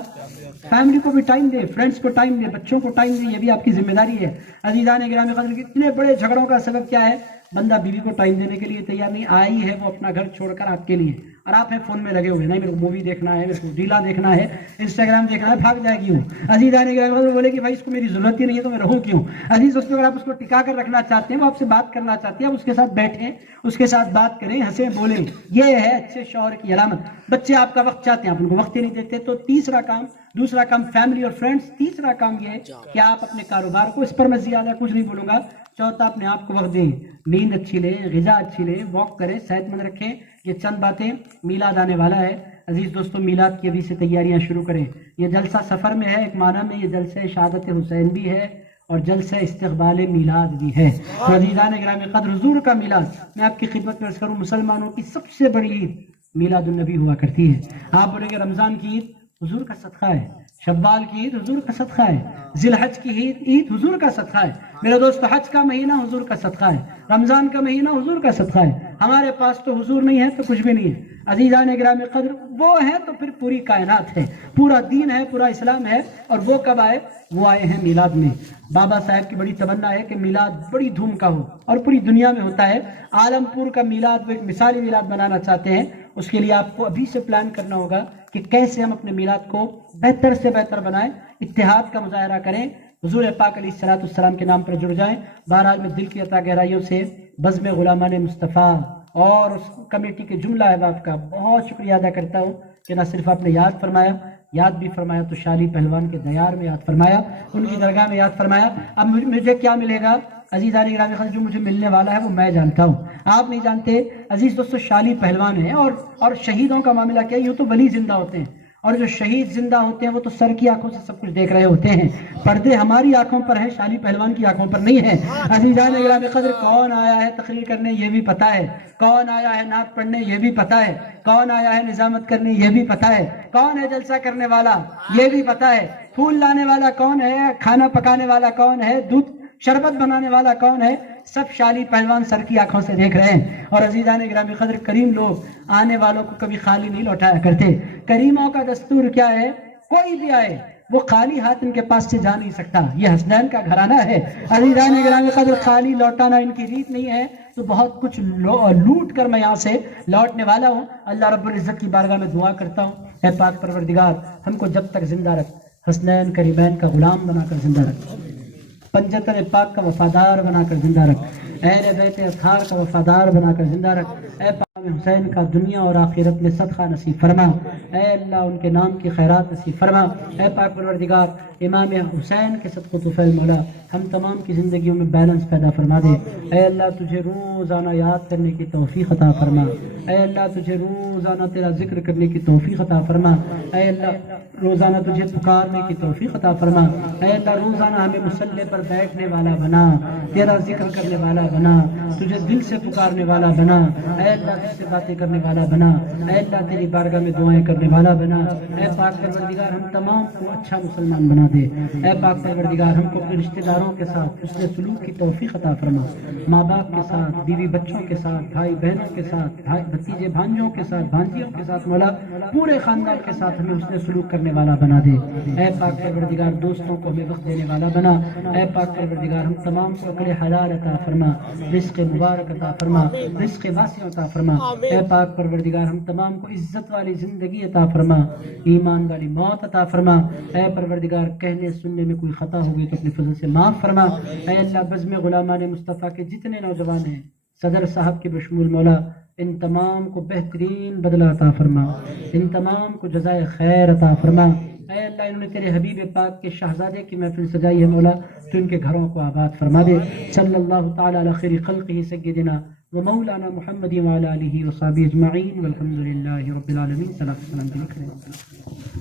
فیملی کو بھی ٹائم دے، فرینڈس کو ٹائم دے، بچوں کو ٹائم دے، یہ بھی آپ کی ذمہ داری ہے۔ عزیزان گرامی قدر، اتنے بڑے جھگڑوں کا سبب کیا ہے؟ بندہ بیوی کو ٹائم دینے کے لیے تیار نہیں، آئی ہے وہ اپنا گھر چھوڑ کر آپ کے لیے، اور آپ ہیں فون میں لگے ہوئے، نہیں میرے کو مووی دیکھنا ہے، میرے کو ریلا دیکھنا ہے، انسٹاگرام دیکھنا ہے، بھاگ جائے گی وہ۔ عزیزان گرامی بولے کہ بھائی اس کو میری ضرورت ہی نہیں ہے تو میں رہوں کیوں؟ عزیز دوستو، اگر آپ اس کو ٹکا کر رکھنا چاہتے ہیں، وہ آپ سے بات کرنا چاہتے ہیں، آپ اس کے ساتھ بیٹھیں، اس کے ساتھ بات کریں، ہنسیں بولیں، یہ ہے اچھے شوہر کی علامت۔ بچے آپ کا وقت چاہتے ہیں، آپ ان کو وقت ہی نہیں دیتے، تو دوسرا کام فیملی اور فرینڈس، تیسرا کام یہ ہے کہ آپ اپنے کاروبار کو، اس پر میں زیادہ کچھ نہیں بولوں گا، چوتھا اپنے آپ کو وقت دیں، نیند اچھی لیں، غذا اچھی لیں، واک کریں، صحت مند رکھیں۔ یہ چند باتیں، میلاد آنے والا ہے عزیز دوستو، میلاد کی ابھی سے تیاریاں شروع کریں۔ یہ جلسہ سفر میں ہے، ایک معنی میں یہ جلسہ شہادت حسین بھی ہے اور جلسہ استقبال میلاد بھی ہے۔ تو عزیزان گرامی قدر، حضور کا میلاد، میں آپ کی خدمت میں عرض کروں، مسلمانوں کی سب سے بڑی عید میلاد النبی ہوا کرتی ہے۔ آپ بولیں گے رمضان کی عید حضور کا صدقہ ہے، شوال کی عید حضور کا صدقہ ہے، ذی الحج کی عید حضور کا صدقہ ہے۔ میرے دوست، حج کا مہینہ حضور کا صدقہ ہے، رمضان کا مہینہ حضور کا صدقہ ہے۔ ہمارے پاس تو حضور نہیں ہے تو کچھ بھی نہیں ہے۔ عزیزان گرامی قدر، وہ ہے تو پھر پوری کائنات ہے، پورا دین ہے، پورا اسلام ہے، اور وہ کب آئے؟ وہ آئے ہیں میلاد میں۔ بابا صاحب کی بڑی تمنا ہے کہ میلاد بڑی دھوم کا ہو اور پوری دنیا میں ہوتا ہے۔ عالمپور کا میلاد وہ ایک مثالی میلاد بنانا چاہتے ہیں، اس کے لیے آپ کو ابھی سے پلان کرنا ہوگا کہ کیسے ہم اپنے میلاد کو بہتر سے بہتر بنائیں، اتحاد کا مظاہرہ کریں، حضور پاک علیہ الصلوۃ والسلام کے نام پر جڑ جائیں۔ بہرحال میں دل کی عطا گہرائیوں سے بزم غلامان مصطفیٰ اور اس کمیٹی کے جملہ احباب کا بہت شکریہ ادا کرتا ہوں کہ نہ صرف آپ نے یاد بھی فرمایا تو شالی پہلوان کے دیار میں یاد فرمایا، ان کی درگاہ میں یاد فرمایا۔ اب مجھے کیا ملے گا؟ عزیزان گرامی خاص، جو مجھے ملنے والا ہے وہ میں جانتا ہوں، آپ نہیں جانتے۔ عزیز دوستو، شالی پہلوان ہیں، اور شہیدوں کا معاملہ کیا ہے؟ یوں تو ولی زندہ ہوتے ہیں، اور جو شہید زندہ ہوتے ہیں وہ تو سر کی آنکھوں سے سب کچھ دیکھ رہے ہوتے ہیں، پردے ہماری آنکھوں پر ہیں، شالی پہلوان کی آنکھوں پر نہیں ہے۔ عزیزان گرامی قدر، کون آیا ہے تقریر کرنے یہ بھی پتا ہے، کون آیا ہے نعت پڑھنے یہ بھی پتا ہے، کون آیا ہے نظامت کرنے یہ بھی پتا ہے، کون ہے جلسہ کرنے والا یہ بھی پتا ہے، پھول لانے والا کون ہے، کھانا پکانے والا کون ہے، دودھ شربت بنانے والا کون ہے؟ سب شالی پہلوان سر کی آنکھوں سے دیکھ رہے ہیں. اور عزیزان گرامی قدر کریم لوگ آنے والوں کو کبھی خالی نہیں لوٹایا کرتے. کریموں کا دستور کیا ہے؟ کوئی بھی آئے وہ خالی ہاتھ ان کے پاس سے جا نہیں سکتا. یہ حسنین کا گھرانہ ہے. عزیزان گرامی قدر خالی لوٹانا ان کی ریت نہیں ہے تو بہت کچھ لوٹ کر میں یہاں سے لوٹنے والا ہوں. اللہ رب العزت کی بارگاہ میں دعا کرتا ہوں اے پاک پروردگار ہم کو جب تک زندہ رکھ، حسنین کریمین کا غلام بنا کر زندہ رکھ، پنجتن پاک کا وفادار بنا کر زندہ رکھ، اہل بیت اطہار کا وفادار بنا کر زندہ رکھ. اے امام حسین کا دنیا اور آخرت میں صدقہ نصیب فرما. اے اللہ ان کے نام کی خیرات نصیب فرما. اے پاک پروردگار امام حسین کے صدقہ طفیل مولا ہم تمام کی زندگیوں میں بیلنس پیدا فرما دے. اے اللہ تجھے روزانہ یاد کرنے کی توفیق عطا فرما. اے اللہ تجھے روزانہ تیرا ذکر کرنے کی توفیق عطا فرما. اے اللہ روزانہ تجھے پکارنے کی توفیق عطا فرما. اے اللہ روزانہ ہمیں مصلی پر بیٹھنے والا بنا، تیرا ذکر کرنے والا بنا، تجھے دل سے پکارنے والا بنا. اے اللہ تجھ سے باتیں کرنے والا بنا. اے اللہ تیری بارگاہ میں دعائیں کرنے والا بنا. اے پاک پروردگار ہم تمام کو اچھا مسلمان بنا دے. اے پاک پروردگار ہم کو اپنے رشتہ داروں کے ساتھ حسن سلوک کی توفیق عطا فرما. ماں باپ کے ساتھ، بیوی بچوں کے ساتھ، بھائی بہنوں کے ساتھ، بھتیجے بھانجوں کے ساتھ، بھانجیوں کے ساتھ مولا پورے خاندان کے ساتھ ہمیں حسن سلوک کرنے والا بنا دے. اے پاک پروردگار دوستوں کو ہمیں وقت دینے والا بنا. اے پاک پروردگار ہم تمام کو عقل حلال عطا فرما، رزق مبارک عطا فرما، رزق واسع عطا فرما. اے پاک پروردگار ہم تمام کو عزت والی زندگی عطا فرما، ایمان والی موت عطا فرما. اے پروردگار کہنے سننے میں کوئی خطا ہو گئی تو اپنے فضل سے معاف فرما. اے اللہ بزم غلامان مصطفیٰ کے جتنے نوجوان ہیں صدر صاحب کے بشمول مولا ان تمام کو بہترین بدلہ عطا فرما، ان تمام کو جزائے خیر عطا فرما. اے اللہ انہوں نے تیرے حبیب پاک کے شہزادے کی محفل سجائی ہے مولا تو ان کے گھروں کو آباد فرما دے. صلی اللہ تعالی علی خیر خلقہ سیدنا و مولانا محمد وعلی آلہ وصحبہ اجمعین والحمد للہ رب العالمین. صلی اللہ علیہ وسلم.